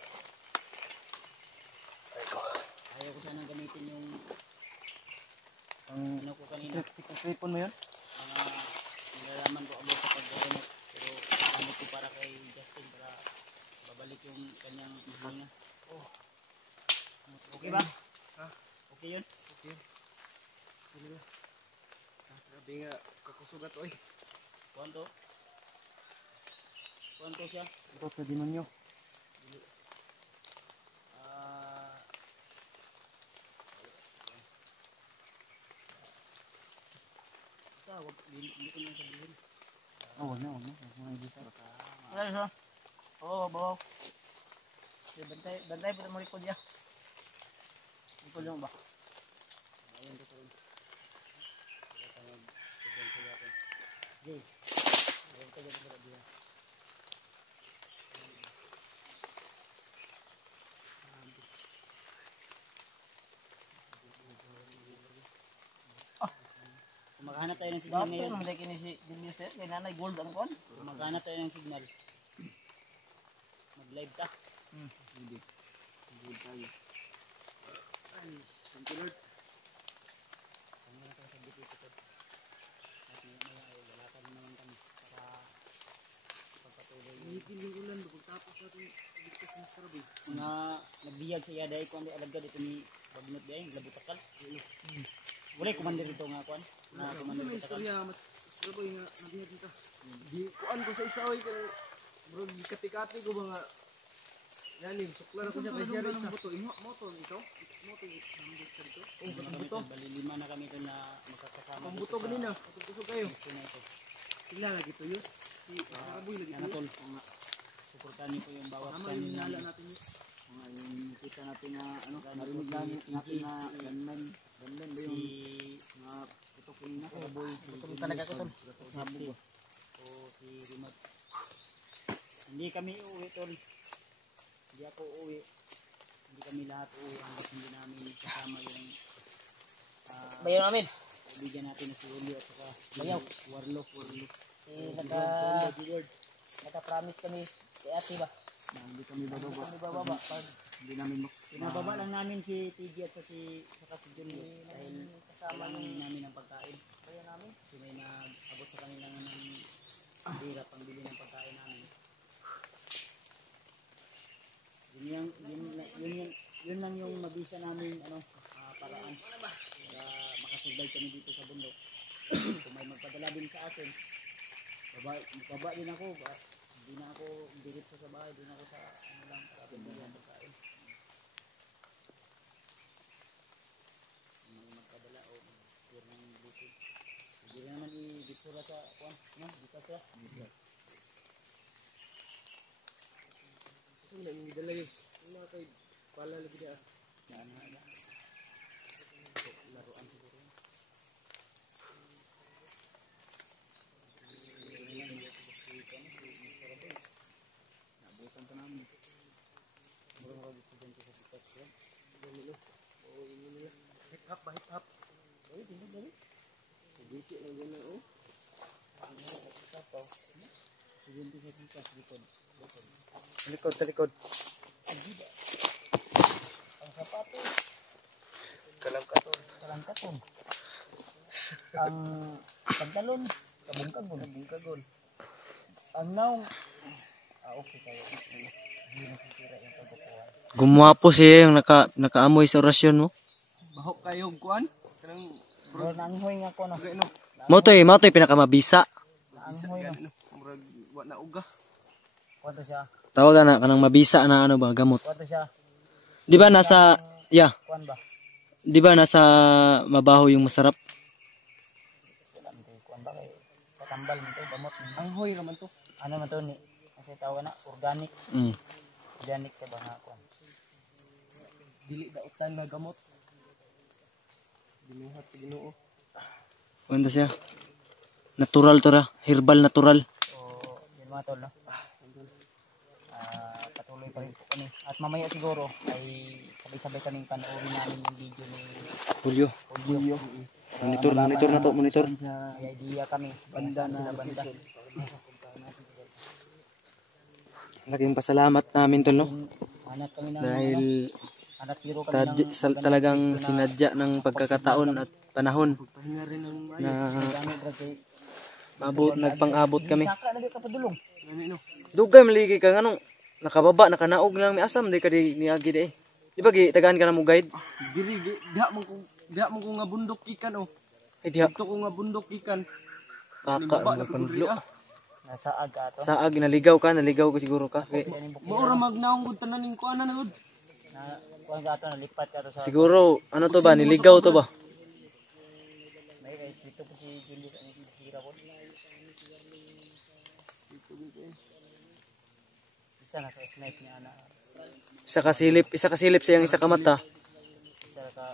Ayaw ko sana gamitin yung ano ko kanina. Tripon mo yun? Mga nilalaman ko about sa pag-remote. Pero gamit ko para kay Justin para babalik yung kanyang hihinga. Okay ba? Okay yun? Grabe nga, kakusugat oy. Kuwanto? Kuwanto siya? Ito sa demonyo. Hindi ko na sabihin. Oh, wag na. Wag na i-bisa. Wala siya. Oo, bawaw. Bantay po mo ripod niya. Ripod yung ba? Ayun ko rin. Okay. Ayun ko dyan pala diyan. Maghanap tayo ng signal ngayon. Dapat naman kini si Julius sir. Kaya nanay gold ang kuhan. Maghanap tayo ng signal. Mag-live ta. Hindi. Gold tayo. Ay, thank you Lord. Ang mga tayo sa dito ito. At may ay wala pa naman kami para pagpatuloy. Hindi ulan pagtapos natin ligtas na sa karabay. Mga nagbiyag sa iya dahil kung alagad ito ni Bagnot dahil labutakal. Wala kumander dito nga kuan. Na kumander dito ka. Mas grabe nga nabihat dito. Di kuan ko sa isa oy kay bro kati-kati ko ba nga. Yani, suklan ako siya kay Jerry sa moto ito. Moto ito nambot ka dito. Oh, buto. Bali lima na kami ito na makakasama. Ang buto ganina. Kusog kayo. Ito na ito. Sila lagi to yus. Si Karaboy lagi Yan to. tol. Suportahan niyo po yung bawat Tama channel yung nala namin. natin yus. Yung kita natin na ano, narinig natin na gunman ba yung mga ito po nina Karaboy. Ito talaga ko tol. Sabi ko. So si Rimat. Hindi kami uuwi tol. Hindi ako uuwi. Hindi kami lahat uuwi hanggang hindi namin kasama yung Bayan namin. kaibigan natin na si Julio at saka Bayaw. Warlo. Naka-promise kami kay ate ba? Na hindi kami bababa. Kami bababa pag Hindi namin pinababa lang namin si TG at saka si Julius dahil kasama kailangan yung namin ng pagkain. bayan namin. Kasi may nag-abot sa kanila ng hirap ang bili ng pagkain namin. Yun lang yung mabisa namin paraan para makasurvive kami dito sa bundok. Kung may magpadala din sa akin, baba din ako. Hindi na ako diretso sa bahay, din ako sa lang para bili ng pagkain. May magpadala o mag-share ng bukid. Hindi rin naman i-dipura sa kuwan, no? Dito siya. Ito na yung dala yus. Yung mga kay pala lagi na. Laruan siguro yun. Talikod. Kalangkaton. Ang pantalon, kabungkagon. Ang naong, okay kayo. Gumwapo siya yung nakaamoy sa orasyon mo. Bahok kayo kuan. Kanang Bro, naanghoy nga ko no. Mautoy pinakamabisa. Naanghoy no. murag wa na uga. Kuwanto siya. Tawagan na kanang mabisa na ano ba gamot. Kuwanto siya. Di ba nasa Kuwan ba? Di ba nasa mabaho yung masarap? Kuwan ba kay katambal nito gamot. Ang hoy raman to. Ano man to ni? Kasi tawag na organic. Mm. Organic sa ba nga kuwan. Dili dautan na gamot. Binuhat sa Ginoo. Ano siya? Natural to ra, herbal natural. So, yun mga tol no. Patuloy pa rin po kami. At mamaya siguro ay sabay-sabay kaming panoorin namin yung video ni Julio. Julio. Monitor na to, monitor. May idea kami. Banda na banda. Laking pasalamat namin tol no. Hanap kami ng Dahil hanap zero kami ng talagang sinadya ng pagkakataon at panahon Pahinga rin ang na ano bro kay nagpang-abot kami. saka lagi ka padulong. Gani no. Dugay maligi ka nganong nakababa nakanaog lang mi asam di ka di niagi di. Di ba gi tagaan ka na mo guide? Dili diha man ko nga bundok ikan oh. Ay diha Dito ko nga bundok ikan. kaka Baba ang na pandlo. Nasa aga to. Saag naligaw ko siguro ka. Kay, Mao ra magnaong gud tanan ning kuan na gud. Na kuan ka to nalipat ka to sa siguro ano to ba niligaw to ba? may guys dito po si Julius ang hira ko. Isa na sa snipe niya na Isa kasilip sa iyang isa ka mata. isa ka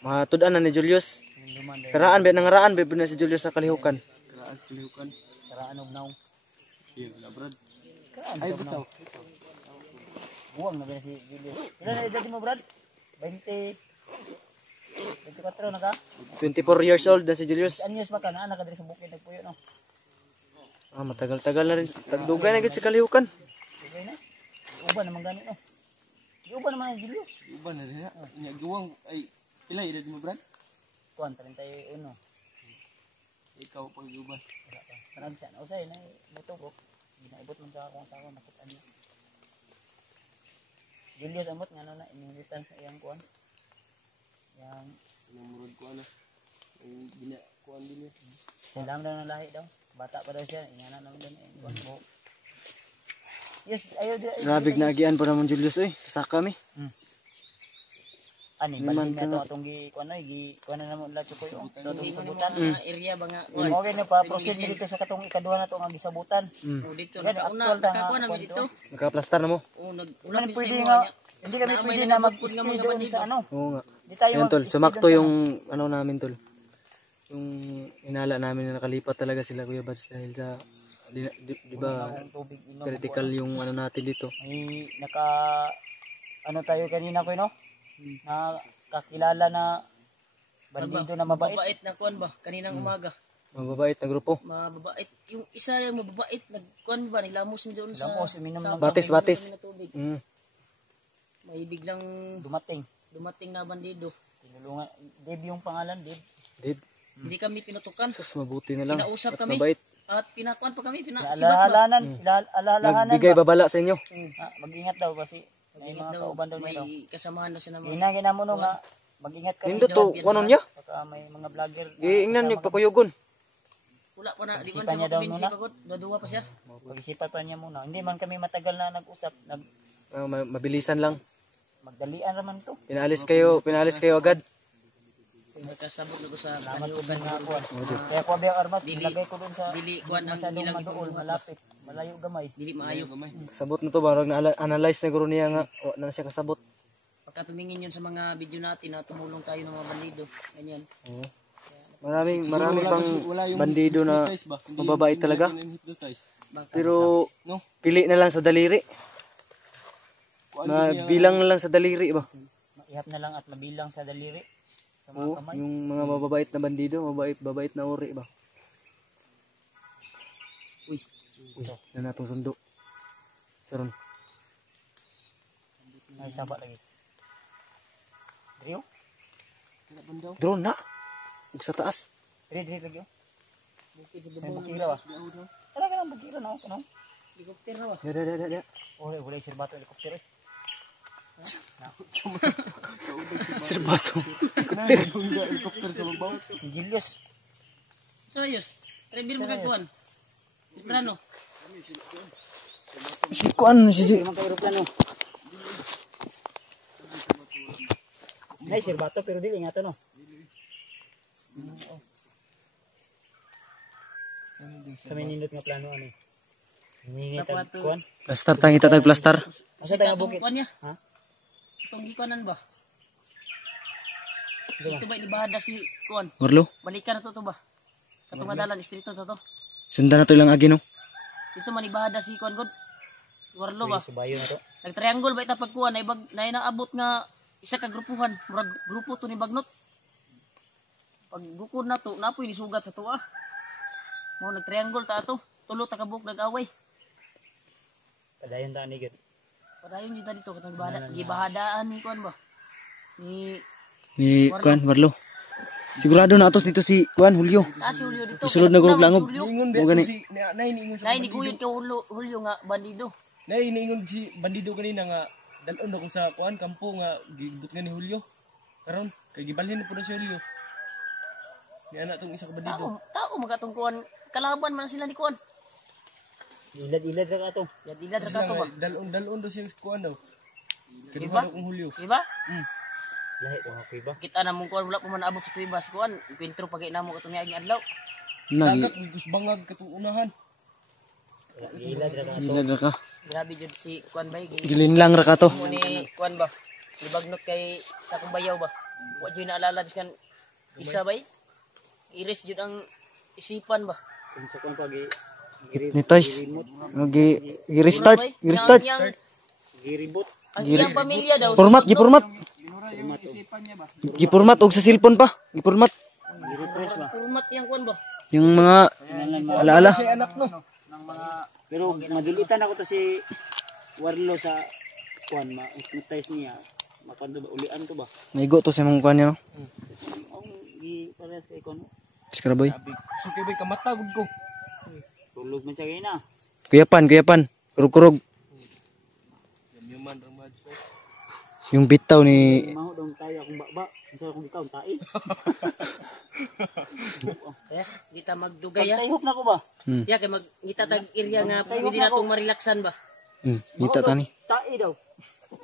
Matud-an na ni Julius. duman dahil Karaan ba nangaraan ba na si Julius sa kalihukan. Karaan sa lihukan. karaan og naong. Iya labrad. Karaan Ay og bitaw. naong. Buwang na ba si Julius? Ilan na edad mo Brad? 20 24 na ka? 24 years old na si Julius. Anyos ba ka na? Anak ka diri sa bukid nagpuyo no? Matagal-tagal na rin. Tagdugay na gid sa kalihukan. Okay na? Uban naman gani no? Uban naman ang Julius. Uban na rin. Nya giwang ay pila edad mo brad? Kuan 31. Ikaw pag uban. Kanag siya na usay na buto ko. Ginaibot man sa akong asawa nakutan niya. Julius amot nga na ininvitan sa iyang kuan. Yang Namurod ko ano. Ay gina kuan din niya. silang daw na lahi daw. Bata pa daw siya. Ingana naman daw na kuan mo. Yes, ayo dira. Grabe nagian po naman Julius oy. Saka mi. Ani Naman balik na ka. to atong gi kuan ay gi kuan na naman la chukoy oh. Totoo sabutan. area ba nga Okay na pa proceed mi dito sa katong ikaduha na to nga gisabutan. dito Yan, nakauna actual ta nga, nakakuha namin kwento. dito. Nakaplastar na mo. Oh Wala nag-ulapit sa pwede imo nga niya. hindi kami Naamay pwede na na nagpupod mag-stay nga mga doon bandido. sa ano. Oo nga. Di tayo Yan tol, mag-stay sumakto doon sa yung ano namin tol. Yung inala namin na nakalipat talaga sila Kuya Bats dahil sa di ba Ang tubig inom. critical yung ano natin dito. May naka ano tayo kanina ko no? Na kakilala na bandido na mabait. Mababait na kuan ba kaninang umaga. Mababait na grupo. Mababait yung isa yung mababait nagkuan ba nilamos mi doon sa Lamos, uminom ng Batis. uminom ng tubig. Mm. May biglang dumating. dumating na bandido. Tinulungan Dave yung pangalan, Dave. Dave, Hindi kami pinutukan. sus mabuti na lang. Pinausap At kami. mabait. At pinakuan pa kami, pinasibat ba? Alalahanan, alalahanan Nagbigay ba? babala sa inyo. Mag-ingat daw kasi may Mag-ingat mga daw, kauban daw may niya daw. kasamahan daw siya na mga Ginagina mo no nga, mag-ingat ka. Hindi to, ano niya? Saka may mga vlogger. Giingnan niyo pakuyugon. wala pa na, di Isipan man siya niya daw makumbinsi muna. pagod, naduwa pa siya. Pag-isipan pa niya muna. Hindi man kami matagal na nag-usap. Mabilisan lang. Magdalian raman to. Pinalis kayo agad. Nagkasabot na ko sa Salamat po kaliugan nga ko. ako. Kaya ko biyang armas, Dili- nilagay ko dun sa Dili kuan ang masyadong ilang maduol, ibubuhat ba? malapit. Malayo gamay. Dili maayo. Sabot na to barag na-analyze na guro niya nga o na siya kasabot. Pagka tumingin yun sa mga video natin na tumulong tayo ng mga bandido. Ganyan. Oo. Maraming Wala pang yung bandido na hypnotize ba? Hindi- mababait hindi talaga. natin hypnotize. Baka. Pero No? pili na lang sa daliri. Kuan Na din niya- bilang na lang sa daliri ba? Ihap na lang at mabilang sa daliri. Oo, yung mga mababait na bandido, mababait na uri ba? Uy, na natong sundo. Saron. Ay, saba lagi. Drio? Drone na. Ug sa taas. Drio lagi. May bukira ba? Talaga lang bukira na ako. Helikopter na ba? Da. Oh, wala yung sirbato helikopter eh. Serbato. Helicopter sa babaw. Si Julius. Serius? Trevor magkakuan. Plano. Si kuan si Mga ka-aeroplano. Ay, sirbato pero dili nga to no. Sa may nindot nga plano ano. Hingi ta kuan. plaster tang itatag plaster. Asa tayo bukit? Kuan niya. Ha? Itong gikuanan ba? Ito ba ibahada si kuan? Warlo. Balikan na to ba? Sa tunga dalan distrito to. Sundan na to lang agi no. Dito man ibahada si kuan god. Warlo ba? Si Bayo na to. Nag-triangle ba ita pagkuan na ibag na inaabot nga isa ka grupuhan, murag grupo to ni Bagnot. Pag bukod na to, napoy ni sugat sa tuwa. Mo nag-triangle ta ato, tulo ta kabuk nag-away. Padayon ta ni gid. Padayon dito dito katong gibahadaan ni kuan ba? Ni kuan Warlo. Sigurado na atos dito si kuan Julio. Si Julio dito. Isulod na gurog langob. Niingon Mo gani. si nay niingon sa Nay ni guyod ka Julio nga bandido. Nay niingon si bandido kanina nga dalon ako sa kuan kampo nga gibut nga ni Julio. Karon kay gibalhin po na si Julio. Ni ana tong isa ka bandido. Tao magatong kuan kalaban man sila ni kuan. Ilad-ilad ra ato. Ilad ra to ba? Dalon do si kuan daw. Diba? Kinuha kong Julio. Diba? Lahi to nga kuiba. Kita na mong kuan wala pa man abot sa tuiba si kuan. Kwentro pagay namo katong niaging adlaw. Nagi. Dagat gigos bangag katong unahan. Ilad ra ato. Ilad ra ka. Grabe jud si kuan bay. Gilinlang ra ka to. Mo ni kuan ba? Libagnot kay sa kong bayaw ba? Wa jud naalala biskan isa bay. Iris jud ang isipan ba? Kung sa kuan pag Ni Toys. Gi-restart. Gi-restart. giribot. Ang iyang pamilya daw. Format, gi-format. Gi-format og sa cellphone pa. Gi-format. Girefresh ba. Format yang kuan ba? Yung mga alaala. Si anak no. Pero madilitan ako to si Warlo sa kuan ma-hypnotize niya. Makuan to ba ulian to ba? Maigo to sa mga kuan niya no. Ang gi parehas kay kon. Skraboy. So kay bay kamatagod ko. Tulog man siya kay na. Kuyapan. Kurog-kurog. Yaman ra mad. Yung bitaw ni Maho dong tayo akong baba. Unsa akong ikaw tai. Kita magdugay ya. Tayhop na ko ba? Ya kay magita tag area nga pwede natong marilaksan ba? Kita tani. Tai daw.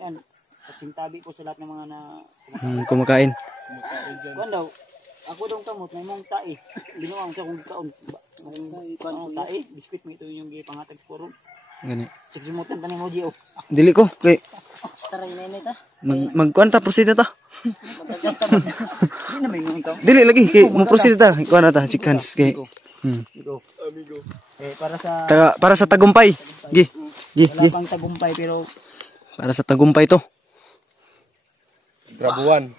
Yan. Pagsintabi ko sa lahat ng mga na Kumakain. kuan daw. Ako dong kamot may mong tai. Ginawa ko sa akong kaon. Kuan tai, biskwit mo ito yung gipangatag sa forum. Gani. Siksimutan ta ni Moji oh. Dili ko kay Taray na ta. magkuan ta proceed na ta. Di na may ngong ikaw. Dili lagi kay mo proceed ta. Kuan na ta chikans kay. Amigo. Para sa Para sa tagumpay. Gi. wala pang tagumpay pero Para sa tagumpay to. Grabuan.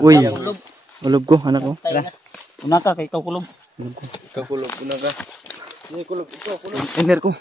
Uy. Ulob ko anak ko. una ka kay ikaw kulog. Kakulog una ka. Ender ko.